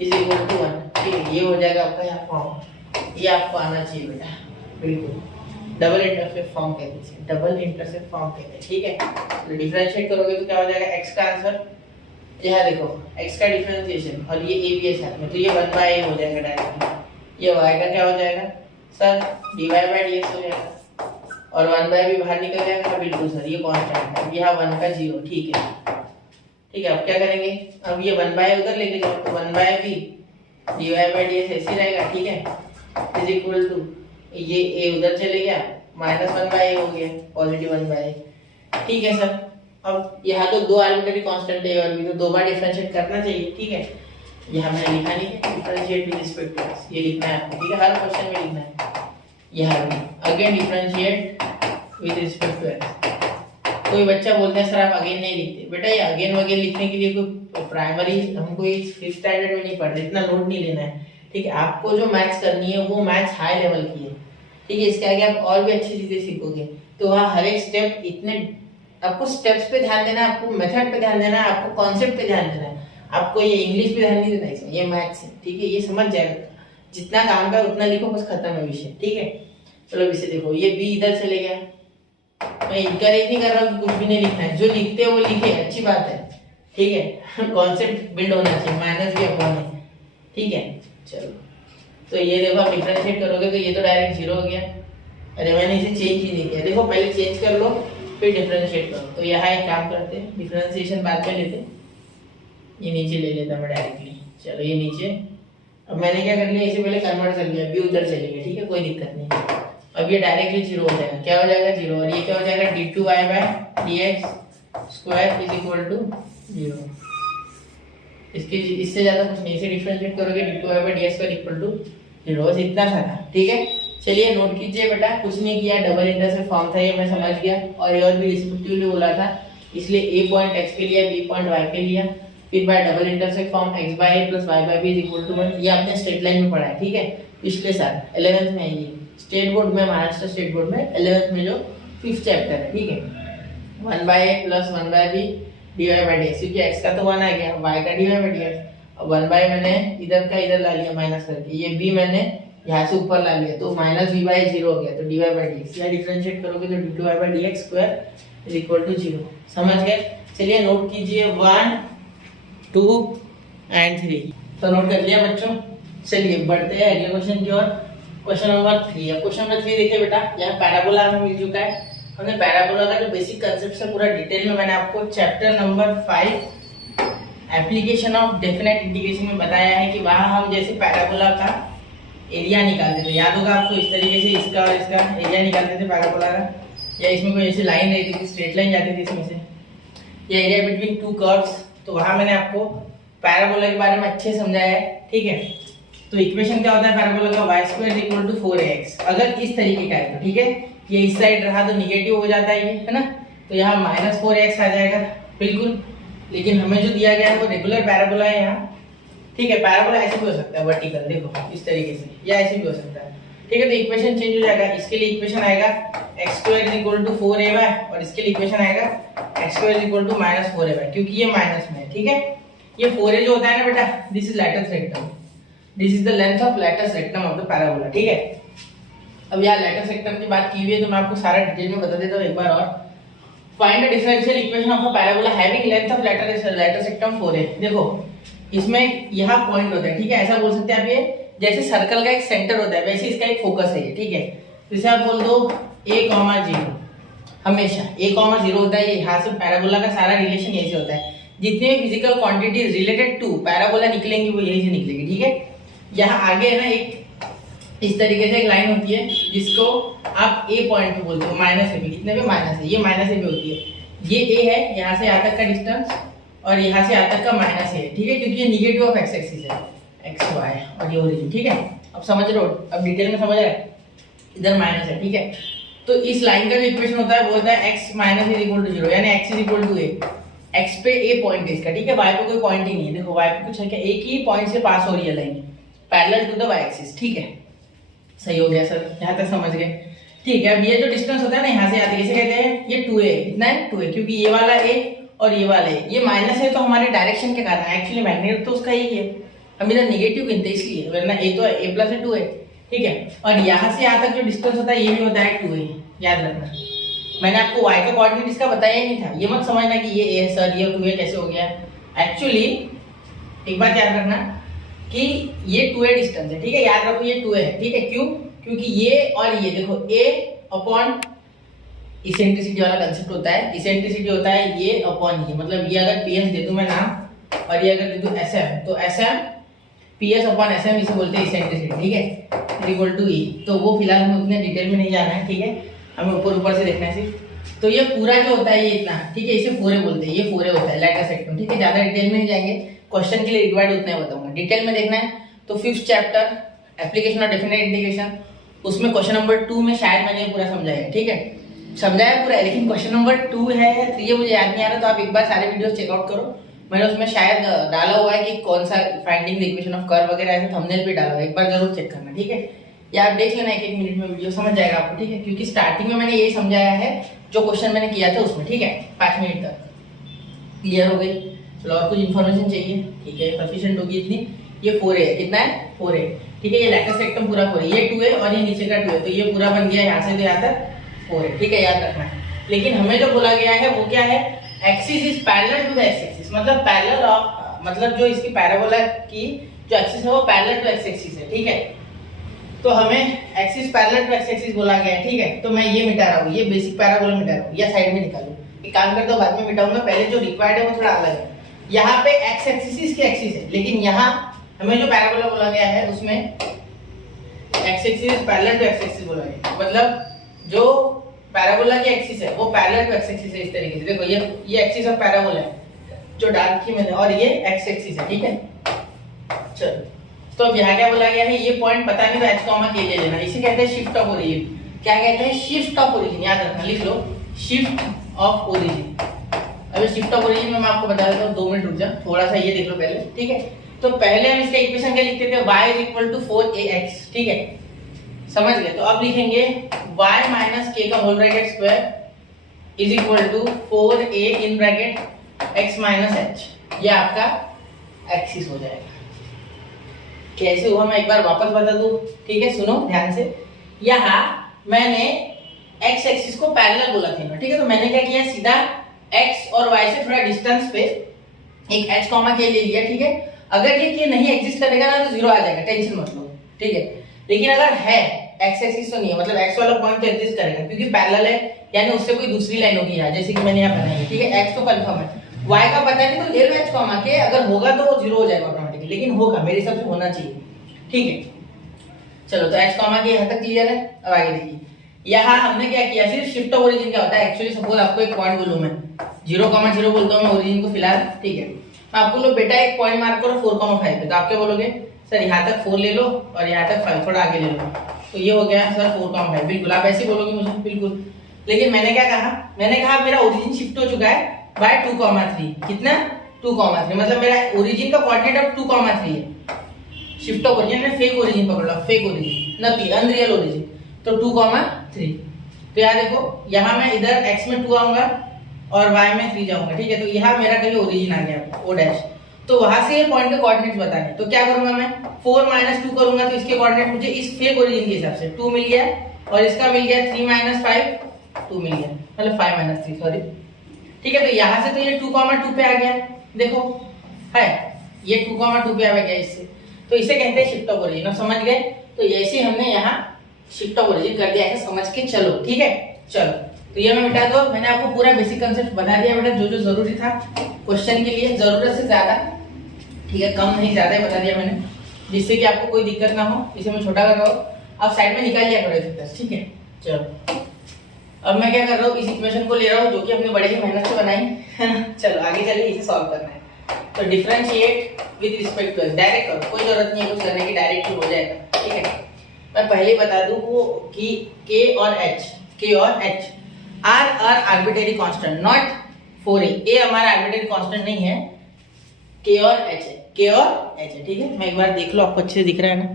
is equal to 1, ठीक है। ये हो जाएगा आपका यहाँ फॉर्म, ये आपको आना चाहिए बेटा, बिल्कुल। डबल इंटरसेप्ट फॉर्म कहते हैं, डबल इंटरसेप्ट फॉर्म कहते हैं, ठीक है। तो डिफरेंशिएट करोगे तो क्या हो जाएगा, x का आंसर यहाँ देखो, x का डिफरेंशिएशन और ये a भी है साथ में, तो ये 1 बाय a हो जाएगा डायरेक्टली। ये y का क्या हो जाएगा सर, dy बाय dx हो जाएगा, और 1 बाय b बाहर निकल जाएगा, बिल्कुल सर, ये कांस्टेंट है, यहाँ 1 का 0, ठीक है, ठीक है। अब क्या करेंगे, अब ये 1 बाय उधर लेके जाओ, तो 1 by b dy by dx ऐसे रहेगा, ठीक है, इज इक्वल टू ये a उधर चले गया, माइनस 1 बाय a हो गया, पॉजिटिव 1 बाय a, ठीक है सर। अब यहाँ तो दो आर्बिट्रेरी कांस्टेंट है और भी, तो दो बार डिफरेंशिएट करना चाहिए, ठीक है। यहाँ मैंने लिखा नहीं है, differentiate with respect to x, ये लिखना है आपको, ठीक है, हर क्वेश्चन में लिखना है। यहाँ भी again differentiate with respect to x। कोई बच्चा बोलता है सर आप अगेन नहीं लिखते, बेटा ये अगेन वगैन लिखने के लिए कोई प्राइमरी हमको इस 5th स्टैंडर्ड में नहीं पढ़ते, इतना लोड नहीं लेना है, ठीक है। आपको जो मैथ्स करनी है वो मैथ्स हाई लेवल की है, ठीक है। इसके आगे आप और भी अच्छी चीजें सीखोगे, तो वहाँ हर एक स्टेप इतने आपको स्टेप्स पे ध्यान देना है, आपको मेथड पे ध्यान देना है, आपको कॉन्सेप्ट पे ध्यान देना है, आपको ये इंग्लिश पे ध्यान नहीं देना इसमें, ये मैथ्स है, ठीक है। ये समझ जाएगा, जितना काम का उतना लिखो, बस खत्म है विषय, ठीक है। चलो इसे देखो, ये बी इधर चले गया, मैं इनकरेज नहीं कर रहा हूँ कुछ भी नहीं लिखना है, जो लिखते हैं वो लिखे, अच्छी बात है, ठीक है। कॉन्सेप्ट बिल्ड होना चाहिए, माइनस भी अपॉन है, ठीक है। चलो, तो ये देखो आप डिफरेंशिएट करोगे तो ये तो डायरेक्ट 0 हो गया, अरे मैंने इसे चेंज ही नहीं किया, देखो पहले चेंज कर लो फिर डिफरेंशिएट करो। तो यहाँ एक काम करते हैं, डिफरेंशिएशन बाद में लेते, ये नीचे ले लेता मैं डायरेक्टली, चलो ये नीचे। अब मैंने क्या कर लिया, इसे पहले कन्वर्ट कर लिया, बी उधर चले गया, ठीक है, कोई दिक्कत नहीं। अब ये डायरेक्टली 0 हो जाएगा, क्या हो जाएगा 0, और ये क्या हो जाएगा d2y by dx square is equal to 0। इससे ज्यादा कुछ नहीं, इसे डिफरेंशिएट करोगे d2y by dx square equal to 0, बस इतना था, ठीक है। चलिए नोट कीजिए बेटा, कुछ नहीं किया, डबल इंटरसेप्ट फॉर्म था ये, मैं समझ गया, और ये और भी रिस्पेक्टिवली बोला था, इसलिए a पॉइंट x पे लिया, b पॉइंट y पे लिया, फिर by double intercept form x by a plus y by b is equal to 1, ये आपने स्ट्रेट लाइन में पढ़ा है, ठीक है, पिछले साल 11th में है ये, स्टेट बोर्ड में, महाराष्ट्र स्टेट बोर्ड में 11th में जो 5th चैप्टर है, ठीक है। 1 by a plus 1 by b dy by dx, क्योंकि x का तो 1 आ गया, y का dy बाय dx, अब 1 बाय मैंने इधर का इधर ला लिया माइनस करके, ये b मैंने यहाँ से ऊपर ला लिया, तो माइनस b बाय 0 हो गया, तो dy बाय dx, या डिफरेंशिएट करोगे तो d2y by dx square is equal to 0, समझ गए। चलिए नोट कीजिए 1 2 एंड 3, तो नोट कर लिया बच्चों। चलिए बढ़ते हैं अगले क्वेश्चन की ओर, क्वेश्चन नंबर 3। अब क्वेश्चन नंबर 3 देखिए बेटा, यहाँ पैराबोला हमें मिल चुका है, हमने पैराबोला का जो बेसिक कंसेप्ट है पूरा डिटेल में मैंने आपको chapter number 5 application of definite integration में बताया है कि वहाँ हम जैसे पैराबोला का एरिया निकालते थे, याद होगा आपको, इस तरीके से इसका और इसका एरिया निकालते थे पैराबोला का, या इसमें कोई ऐसी लाइन रहती थी, स्ट्रेट लाइन जाती थी इसमें से, या एरिया बिटवीन टू कर्व्स, तो वहाँ मैंने आपको पैराबोला के बारे में अच्छे समझाया है, ठीक है। तो इक्वेशन क्या होता है पैराबोला का, y square equal to 4ax। अगर इस तरीके का है तो ठीक है, ये इस साइड रहा तो निगेटिव हो जाता है ये, है ना, तो यहाँ -4ax आ जाएगा बिल्कुल। लेकिन हमें जो दिया गया है वो रेगुलर पैराबोला है यहाँ, ठीक है। पैराबोला ऐसे भी हो सकता है वर्टिकल, देखो इस तरीके से, या ऐसे भी हो सकता है, ठीक है। तो इक्वेशन चेंज हो जाएगा। इसके लिए इक्वेशन आएगा x square equal to 4ay, और इसके लिए इक्वेशन आएगा x square equal to -4ay, क्योंकि ये माइनस में है, ठीक है। ये 4a जो होता है ना बेटा, this is lattice rectum, this is the length of lattice rectum of the parabola, ठीक है। अब यहाँ लैटिस रेक्टम की बात की हुई है तो मैं आपको सारा डिटेल में बता देता हूँ एक बार और। Find the differential equation of a parabola having length of lattice rectum 4a। देखो इसमें यहाँ पॉइंट होता है, ठीक है, ऐसा बोल सकते हैं आप, ये जैसे सर्कल का एक सेंटर होता है वैसे इसका एक फोकस है ये, ठीक है। जैसे आप बोल दो a,0, हमेशा a,0 होता है, ये यहाँ से पैराबोला का सारा रिलेशन यही से होता है। जितने physical quantity related to parabola निकलेंगी वो यही से निकलेगी, ठीक है। यहाँ आगे है ना एक इस तरीके से एक लाइन होती है जिसको आप ए पॉइंट पे बोलते हो, माइनस ए पे, कितने पे, माइनस है, ये माइनस ए पे होती है। ये ए है, यहाँ से यहाँ तक का डिस्टेंस, और यहाँ से यहाँ तक का माइनस ए, ठीक है, क्योंकि ये निगेटिव ऑफ एक्स एक्सिस है, एक्स वाई, और ये ओरिजिन, ठीक है। अब समझ रहे हो, अब डिटेल में समझ रहे हैं, इधर माइनस है, ठीक है। तो इस लाइन का जो इक्वेशन होता है वो होता है x minus is equal to 0, यानी x is equal to a। x पे a पॉइंट है इसका, ठीक है, y पे कोई पॉइंट ही नहीं है। देखो y पे कुछ है क्या, एक ही पॉइंट से पास हो रही है line parallel to the y axis, ठीक है। सही हो गया सर, यहाँ तक समझ गए, ठीक है। अब ये जो डिस्टेंस होता है ना यहाँ से आते कैसे कहते हैं, ये 2a, कितना है 2a, क्योंकि ये वाला a और ये वाला a, ये माइनस है तो हमारे डायरेक्शन के कारण, एक्चुअली मैग्नेट तो उसका ही है, हम इधर निगेटिव गिनते इसलिए, वरना a तो a प्लस है 2a, ठीक है। और यहाँ से यहाँ तक जो डिस्टेंस होता है ये भी होता है 2a, याद रखना। मैंने आपको y का कोऑर्डिनेट इसका बताया ही नहीं था, ये मत समझना कि ये a है सर, ये 2a कैसे हो गया। एक्चुअली एक बात याद रखना कि ये 2a डिस्टेंस है, ठीक है, याद रखो ये 2a है, ठीक है। क्यों, क्योंकि ये और ये देखो a अपॉन इसेंट्रिसिटी वाला कंसेप्ट होता है। इसेंट्रिसिटी होता है ये अपॉन ये, मतलब ये अगर ps दे दूं मैं नाम और ये अगर दे दूं sm, तो sm ps अपॉन sm इसे बोलते हैं इसेंट्रिसिटी, ठीक है, इक्वल टू e। तो वो फिलहाल हमें उतने डिटेल में नहीं जाना है, ठीक है, हमें ऊपर ऊपर से देखना है सिर्फ। तो ये पूरा जो होता है ये इतना, ठीक है, इसे 4a बोलते हैं, ये 4a होता है लैटिस रेक्टम, ठीक है। ज्यादा डिटेल में नहीं जाएंगे, क्वेश्चन के लिए रिक्वायर्ड उतना ही बताऊंगा। डिटेल में देखना है तो 5th chapter application of definite integration, उसमें क्वेश्चन नंबर 2 में शायद मैंने पूरा समझाया, ठीक है, समझाया पूरा है, लेकिन क्वेश्चन नंबर 2 है या 3 है मुझे याद नहीं आ रहा, तो आप एक बार सारे वीडियोस चेकआउट करो। मैंने उसमें शायद डाला हुआ है कि कौन सा finding the equation of curve वगैरह ऐसे थंबनेल पे डाला हुआ है, एक बार जरूर चेक करना, ठीक है। या आप देख लेना 1-1 मिनट में वीडियो, समझ जाएगा आपको, ठीक है, क्योंकि स्टार्टिंग में मैंने यही समझाया है जो क्वेश्चन मैंने किया था उसमें, ठीक है, 5 मिनट तक क्लियर हो गई। चलो और कुछ इन्फॉर्मेशन चाहिए, ठीक है, सफिशिएंट होगी इतनी। ये 4a है, कितना है 4a, ठीक है, ये लैटिस रेक्टम पूरा 4a, ये 2a और ये नीचे का 2a, तो ये पूरा बन गया यहाँ से तो यहाँ तक 4a, ठीक है, याद रखना है। लेकिन हमें जो बोला गया है वो क्या है, axis is parallel to the X axis, मतलब पैरेलल ऑफ, मतलब जो इसकी पैराबोला की जो एक्सिस है वो पैरेलल टू एक्स एक्सिस है, ठीक है। तो हमें axis parallel to X axis बोला गया है, ठीक है। तो मैं ये मिटा रहा हूँ, ये बेसिक पैराबोला मिटा रहा हूँ, या साइड में निकालूं, एक काम करता हूँ बाद में मिटाऊंगा, पहले जो रिक्वायर्ड है वो थोड़ा अलग है। यहाँ पे एक्स एक्सिस इसकी एक्सिस है, लेकिन यहाँ हमें जो पैराबोला बोला गया है उसमें X axis parallel to X axis बोला गया, मतलब जो पैराबोला की एक्सिस है वो पैरेलल टू एक्स एक्सिस है इस तरीके से। देखो ये एक्सिस ऑफ पैराबोला है जो डार्क की मैंने, और ये एक्स एक्सिस है, ठीक है। चलो तो अब यहाँ क्या बोला गया है, ये पॉइंट पता नहीं तो h कॉमा के ले लेना, इसे कहते हैं शिफ्ट ऑफ ओरिजिन। क्या कहते हैं, शिफ्ट ऑफ ओरिजिन, याद रखना, लिख लो शिफ्ट ऑफ ओरिजिन। अभी शिफ्ट ऑफ ओरिजिन में मैं आपको बता देता हूँ, 2 मिनट रुक जा, थोड़ा सा ये देख लो पहले, ठीक है। तो पहले हम इसका इक्वेशन क्या लिखते थे, y is equal to 4ax, ठीक है, समझ गए। तो अब लिखेंगे y माइनस k का whole bracket square is equal to 4a in bracket x minus h, ये आपका एक्सिस हो जाएगा। कैसे हुआ मैं एक बार वापस बता दूं, ठीक है, सुनो ध्यान से। यहाँ मैंने x एक्सिस को पैरेलल बोला था, ठीक है, तो मैंने क्या किया, सीधा x और y से थोड़ा डिस्टेंस पे एक h कॉमा k ले लिया, ठीक है। अगर ये k नहीं एग्जिस्ट करेगा ना तो 0 आ जाएगा, टेंशन मत लो, ठीक है। लेकिन अगर है x एक्सिस तो नहीं है, मतलब x वाला पॉइंट तो एग्जिस्ट करेगा क्योंकि पैरेलल है, यानी उससे कोई दूसरी लाइन होगी यहाँ, जैसे कि मैंने यहाँ बनाई है, ठीक है। x तो कंफर्म है, y का पता नहीं तो ले लो h कॉमा के, अगर होगा तो वो 0 हो जाएगा ऑटोमेटिकली, लेकिन होगा मेरे हिसाब से होना चाहिए, ठीक है। चलो तो h कॉमा के यहाँ तक क्लियर है। अब आगे देखिए, यहाँ हमने क्या किया, सिर्फ शिफ्ट ऑफ ओरिजिन क्या होता है, एक्चुअली सपोज आपको एक पॉइंट बोलूं मैं 0,0 बोलता हूँ मैं ओरिजिन को फिलहाल, ठीक है। मैं आपको लो बेटा एक पॉइंट मार्क करो 4,5 पे, तो आप क्या बोलोगे, सर यहाँ तक 4 ले लो और यहाँ तक 5 थोड़ा आगे ले लो, तो ये हो गया सर 4,5। बिल्कुल आप ऐसे बोलोगे मुझे, बिल्कुल। लेकिन मैंने क्या कहा, मैंने कहा मेरा ओरिजिन शिफ्ट हो चुका है बाय 2,3। कितना? 2,3, मतलब मेरा ओरिजिन का कोऑर्डिनेट अब 2,3 है। शिफ्ट ऑफ ओरिजिन में फेक ओरिजिन पकड़ लो, फेक ओरिजिन नकली अनरियल ओरिजिन, तो 2,3। तो यार देखो यहाँ मैं इधर x में 2 आऊंगा और y में 3 जाऊंगा, ठीक है। तो यहाँ मेरा कहीं ओरिजिन आ गया o डैश, तो वहां से ये पॉइंट के कोऑर्डिनेट्स बताने। तो क्या करूंगा मैं, 4 - 2 करूंगा, तो इसके कोऑर्डिनेट मुझे इस फेक ओरिजिन के हिसाब से 2 मिल गया और इसका मिल गया 3 - 5 2 मिल गया, मतलब 5 - 3 सॉरी, ठीक है। तो यहाँ से तो ये 2,2 पे आ गया, देखो है ये 2,2 पे आ गया इससे, तो इसे कहते हैं शिफ्ट ऑफ ओरिजिन। अब समझ गए? तो ऐसे हमने यहाँ शिफ्ट ऑफ ओरिजिन कर दिया, ऐसे समझ के चलो, ठीक है। चलो तो ये मैं मिटा दो, मैंने आपको पूरा बेसिक कंसेप्ट बता दिया बेटा, जो जो जरूरी था क्वेश्चन के लिए, जरूरत से ज्यादा, ठीक है, कम नहीं ज्यादा ही बता दिया मैंने, जिससे कि आपको कोई दिक्कत ना हो। इसे मैं छोटा कर रहा हूँ, आप साइड में निकाल लिया करो, ठीक है। चलो अब मैं क्या कर रहा हूँ, इस इक्वेशन को ले रहा हूँ जो कि हमने बड़े ही मेहनत से बनाई है ना। चलो आगे चलिए, इसे सॉल्व करना है। तो differentiate with respect to, direct करो, कोई जरूरत नहीं है कुछ करने की, डायरेक्ट ही हो जाएगा, ठीक है। मैं पहले बता दूं वो कि k और h are arbitrary constant, not 4a। a हमारा आर्बिट्रेरी कांस्टेंट नहीं है, k और h है, k और h है, ठीक है। मैं एक बार देख लो, आपको अच्छे से दिख रहा है ना,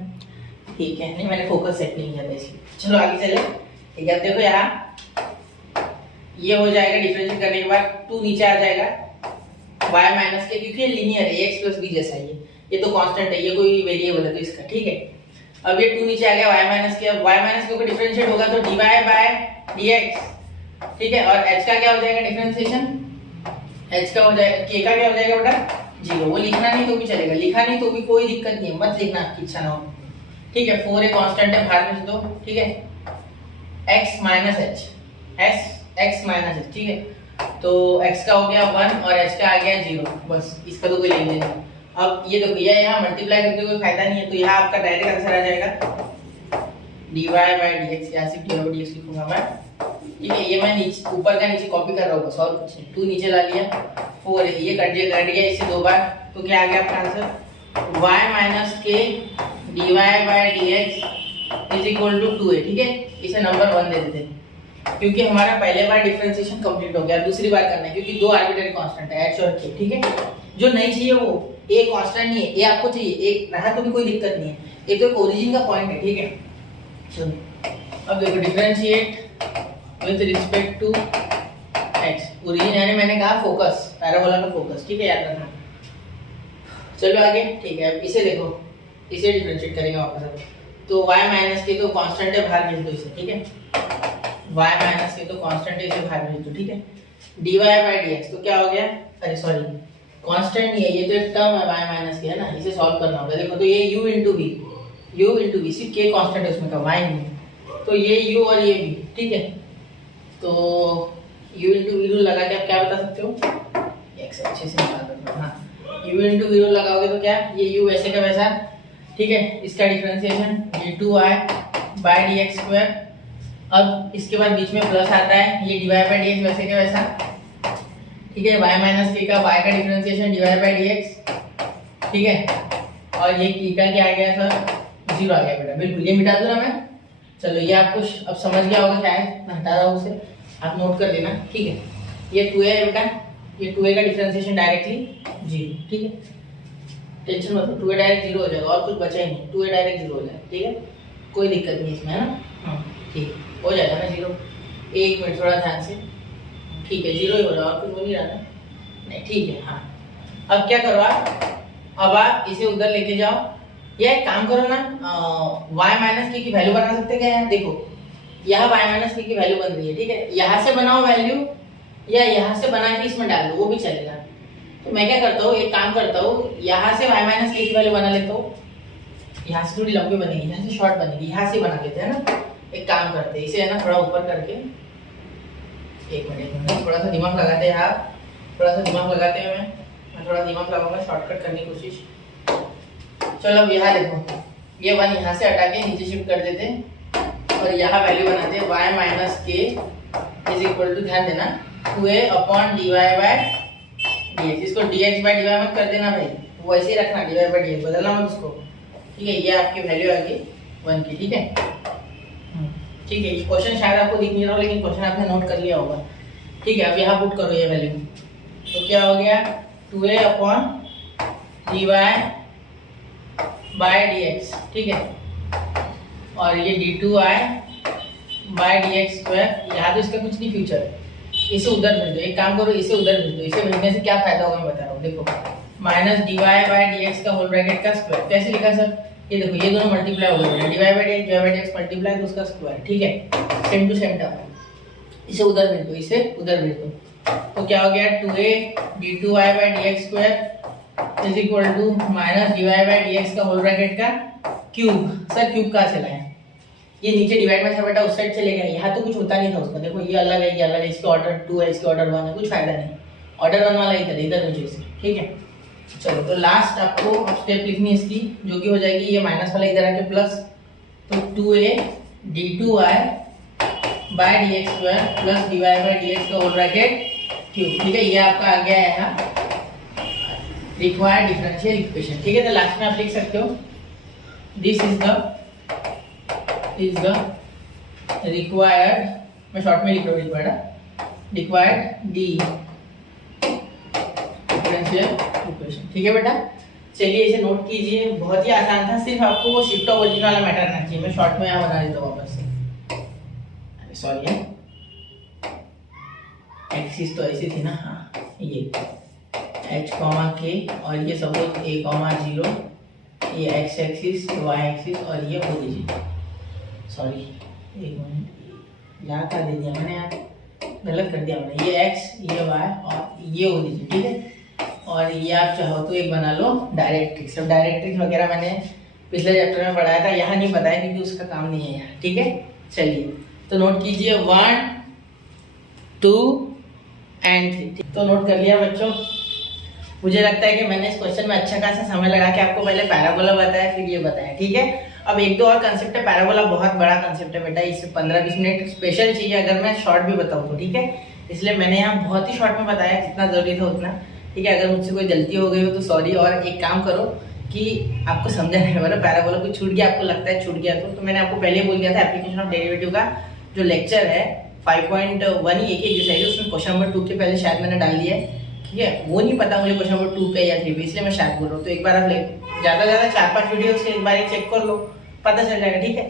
ठीक है। नहीं मैंने फोकस सेट नहीं किया था इसलिए। चलो आगे चले, ठीक है। अब देखो यहाँ ये हो जाएगा, डिफरेंशिएट करने के बाद 2 नीचे आ जाएगा, y माइनस के, क्योंकि ये लीनियर है, ax प्लस b जैसा है, ये तो कांस्टेंट है, ये कोई वेरिएबल है तो इसका, ठीक है। अब ये 2 नीचे आ गया, y माइनस के, अब y माइनस के ऊपर डिफरेंशिएट होगा तो dy बाय dx, ठीक है। और h का क्या हो जाएगा डिफरेंशिएशन, h का हो जाएगा, k का क्या हो जाएगा बेटा 0। वो लिखना नहीं तो भी चलेगा, लिखा नहीं तो भी कोई दिक्कत नहीं है, मत लिखना आपकी इच्छा ना हो, ठीक है। 4 एक कांस्टेंट है, बाहर में से दो, ठीक है। x minus h, x minus h, ठीक है। तो x का हो गया 1 और h का आ गया 0, बस इसका तो कोई लेन देन नहीं। अब ये देखो, ये यहाँ मल्टीप्लाई करके कोई फायदा नहीं है, तो यहाँ आपका डायरेक्ट आंसर आ जाएगा dy बाय dx, यहाँ सिर्फ dy बाय dx लिखूंगा मैं, ठीक है। ये मैं नीचे ऊपर का नीचे कॉपी कर रहा हूँ बस, और कुछ नहीं। 2 नीचे ला लिया, 4 ये कट गया इससे 2 बार, तो क्या आ गया आपका answer y minus K dy by dx is equal to 2a, ठीक है। इसे नंबर 1 दे देते हैं, क्योंकि हमारा पहले बार डिफरेंशिएशन कंप्लीट हो गया, दूसरी बार करना है, क्योंकि 2 आर्बिट्रेरी कांस्टेंट है h और k, ठीक है। जो नहीं चाहिए वो a कांस्टेंट नहीं है, a आपको चाहिए, एक रहा तो भी कोई दिक्कत नहीं है, एक तो ओरिजिन का पॉइंट है, ठीक है। चलो अब देखो, differentiate with respect to x, origin यानी मैंने कहा फोकस, पैराबोला का फोकस, ठीक है, याद रखना। चलो आगे, ठीक है। अब इसे देखो, इसे डिफरेंशिएट करेंगे वापस। अब तो y माइनस के तो कांस्टेंट है, बाहर भेज दो इसे, ठीक है। y माइनस के तो कांस्टेंट है, इसे बाहर भेज दो, ठीक है। dy बाय dx तो क्या हो गया, अरे सॉरी कांस्टेंट नहीं है, ये तो एक टर्म है y माइनस के, है ना, इसे सॉल्व करना होगा। देखो तो ये u इंटू v, सिर्फ k कांस्टेंट है उसमें का, y नहीं, तो ये u और ये v, ठीक है। तो u इंटू v लगा के आप क्या बता सकते हो, x अच्छे से निकाल दो, हाँ u इंटू v लगाओगे तो क्या, ये u वैसे का वैसा, ठीक है। इसका differentiation d2y by dx square, अब इसके बाद बीच में प्लस आता है, ये dy बाय dx वैसे का वैसा, ठीक है। y माइनस k का y का डिफरेंशिएशन dy बाय dx, ठीक है। और ये k का क्या आ गया सर 0 आ गया बेटा, बिल्कुल। ये मिटा दूं ना मैं, चलो ये आपको अब समझ गया होगा शायद, मैं हटा रहा हूँ उसे, आप नोट कर लेना, ठीक है। ये 2a है बेटा, ये 2a का डिफरेंशिएशन डायरेक्टली 0, ठीक है। टेंशन मत लो, 2a डायरेक्ट 0 हो जाएगा, और कुछ बचा ही नहीं, 2a डायरेक्ट 0 हो जाएगा, ठीक है। कोई दिक्कत नहीं इसमें, है ना, हाँ ठीक है, हो जाएगा ना 0। एक मिनट थोड़ा ध्यान से, ठीक है 0 ही हो रहा है, और कुछ हो नहीं रहा ना, नहीं ठीक है, हाँ। अब क्या करो आप, अब आप इसे उधर लेके जाओ, या एक काम करो ना, y माइनस के की वैल्यू बना सकते क्या यार, देखो यहाँ y माइनस के की वैल्यू बन रही है, ठीक है। यहाँ से बनाओ वैल्यू, या यहाँ से बना के इसमें डाल दो, वो भी चलेगा। तो मैं क्या करता हूँ, एक काम करता हूँ, यहाँ से y माइनस के की वैल्यू बना लेता हूँ, यहाँ से थोड़ी लंबी बनेगी, यहाँ से शॉर्ट बनेगी, यहाँ से बना लेते हैं ना। एक काम करते हैं, इसे है ना थोड़ा ऊपर करके, एक मिनट थोड़ा सा दिमाग लगाते हैं आप, थोड़ा सा दिमाग लगाते हैं, मैं थोड़ा दिमाग लगाऊंगा, शॉर्टकट करने की कोशिश। चलो अब यहाँ देखो, ये 1 यहाँ से हटा के नीचे शिफ्ट कर देते हैं, और यहाँ वैल्यू बनाते हैं y minus K is equal to, ध्यान देना 2a upon dy by dx। इसको dx बाय dy मत कर देना भाई, वैसे ही रखना, dy बाय dx बदलना मत उसको, ठीक है, ये आपकी वैल्यू आ गई 1 की। ठीक है, ठीक है, क्वेश्चन शायद आपको दिख नहीं रहा लेकिन क्वेश्चन आपने नोट कर लिया होगा। ठीक है, अब यहाँ पुट करो ये वैल्यू, तो क्या हो गया 2a upon dy by dx। ठीक है, और ये d2i बाय dx स्क्वायर। यहाँ तो इसका कुछ नहीं फ्यूचर है, इसे उधर भेज दो। एक काम करो, इसे उधर भेज दो। इसे भेजने से क्या फायदा होगा मैं बता रहा हूँ। देखो माइनस dy बाय dx का होल ब्रैकेट का स्क्वायर। कैसे लिखा सर? ये देखो ये दोनों मल्टीप्लाई हो गए, dy बाय dx मल्टीप्लाई तो उसका स्क्वायर। ठीक है, सेम टू सेम टर्म। इसे उधर भेज दो, इसे उधर भेज दो, तो क्या हो गया 2a d2y by dx square is equal to minus dy by dx का होल ब्रैकेट का क्यूब। सर क्यूब कहाँ से लाए? ये नीचे डिवाइड में था बेटा, उस साइड चले गया। यहाँ तो कुछ होता नहीं था उसका। देखो ये अलग है, ये अलग है, इसके ऑर्डर 2 है, इसके ऑर्डर 1 है, कुछ फायदा नहीं। ऑर्डर 1 वाला इधर इधर भेजो इसे। ठीक है, चलो तो लास्ट आपको अब स्टेप लिखनी है इसकी, जो कि हो जाएगी ये माइनस वाला इधर आके प्लस, तो 2a d2y by dx square plus dy by dx का होल ब्रैकेट क्यूब। ठीक है, ये आपका आ गया है यहाँ रिक्वायर्ड डिफरेंशियल इक्वेशन। ठीक है, तो लास्ट में आप लिख सकते हो दिस इज द रिक्वायर्ड, मैं शॉर्ट में लिख रहा हूँ रिक्वायर्ड डी डिफरेंशियल इक्वेशन। ठीक है बेटा, चलिए इसे नोट कीजिए। बहुत ही आसान था, सिर्फ आपको वो शिफ्ट ओरिजिन वाला मैटर करना चाहिए। मैं शॉर्ट में यहाँ बना देता हूँ वापस से। सॉरी है, एक्सिस तो ऐसी थी ना, हाँ ये h कॉमा के और ये सपोज a कॉमा 0, ये x एक्सिस, y एक्सिस और ये ओरिजिन। सॉरी एक मिनट, यहाँ का दे दिया मैंने, यार गलत कर दिया मैंने। ये x, ये y और ये ओरिजिन। ठीक है, और ये आप चाहो तो एक बना लो डायरेक्ट्रिक्स। अब डायरेक्ट्रिक्स वगैरह मैंने पिछले चैप्टर में पढ़ाया था, यहाँ नहीं बताया क्योंकि उसका काम नहीं है यहाँ। ठीक है, चलिए तो नोट कीजिए 1 2 एंड 3। तो नोट कर लिया बच्चों। मुझे लगता है कि मैंने इस क्वेश्चन में अच्छा खासा समय लगा के आपको पहले पैराबोला बताया, फिर ये बताया। ठीक है, अब एक दो और कंसेप्ट है। पैराबोला बहुत बड़ा कंसेप्ट है बेटा, इससे 15-20 मिनट स्पेशल चाहिए अगर मैं शॉर्ट भी बताऊँ तो। ठीक है, इसलिए मैंने यहाँ बहुत ही शॉर्ट में बताया, जितना जरूरी था उतना। ठीक है, अगर मुझसे कोई गलती हो गई हो तो सॉरी। और एक काम करो कि आपको समझा नहीं, मतलब पैराबोला कुछ छूट गया, आपको लगता है छूट गया तो मैंने आपको पहले बोल दिया था एप्लीकेशन ऑफ डेरिवेटिव का जो लेक्चर है 5.1 ही एक एक्सरसाइज है, उसमें क्वेश्चन नंबर 2 के पहले शायद मैंने डाल दिया है। ठीक है, वो नहीं पता मुझे क्वेश्चन नंबर 2 पे या 3 पे, इसलिए मैं शायद बोल रहा हूँ। तो एक बार आप ज़्यादा 4-5 वीडियो से एक बार चेक कर लो, पता चल जाएगा। ठीक है,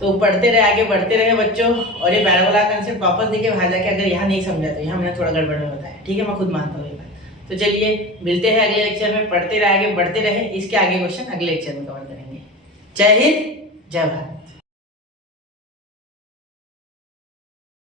तो पढ़ते रहे, आगे बढ़ते रहे बच्चों। और ये पैराबोला कंसेप्ट वापस देखे वहाँ जाके अगर यहाँ नहीं समझा तो यहाँ मैंने थोड़ा गड़बड़ में बताया। ठीक है, मैं खुद मानता हूँ ये बात। तो चलिए मिलते हैं अगले लेक्चर में, पढ़ते रहे, आगे बढ़ते रहे। इसके आगे क्वेश्चन अगले लेक्चर में कवर करेंगे। जय हिंद, जय भारत।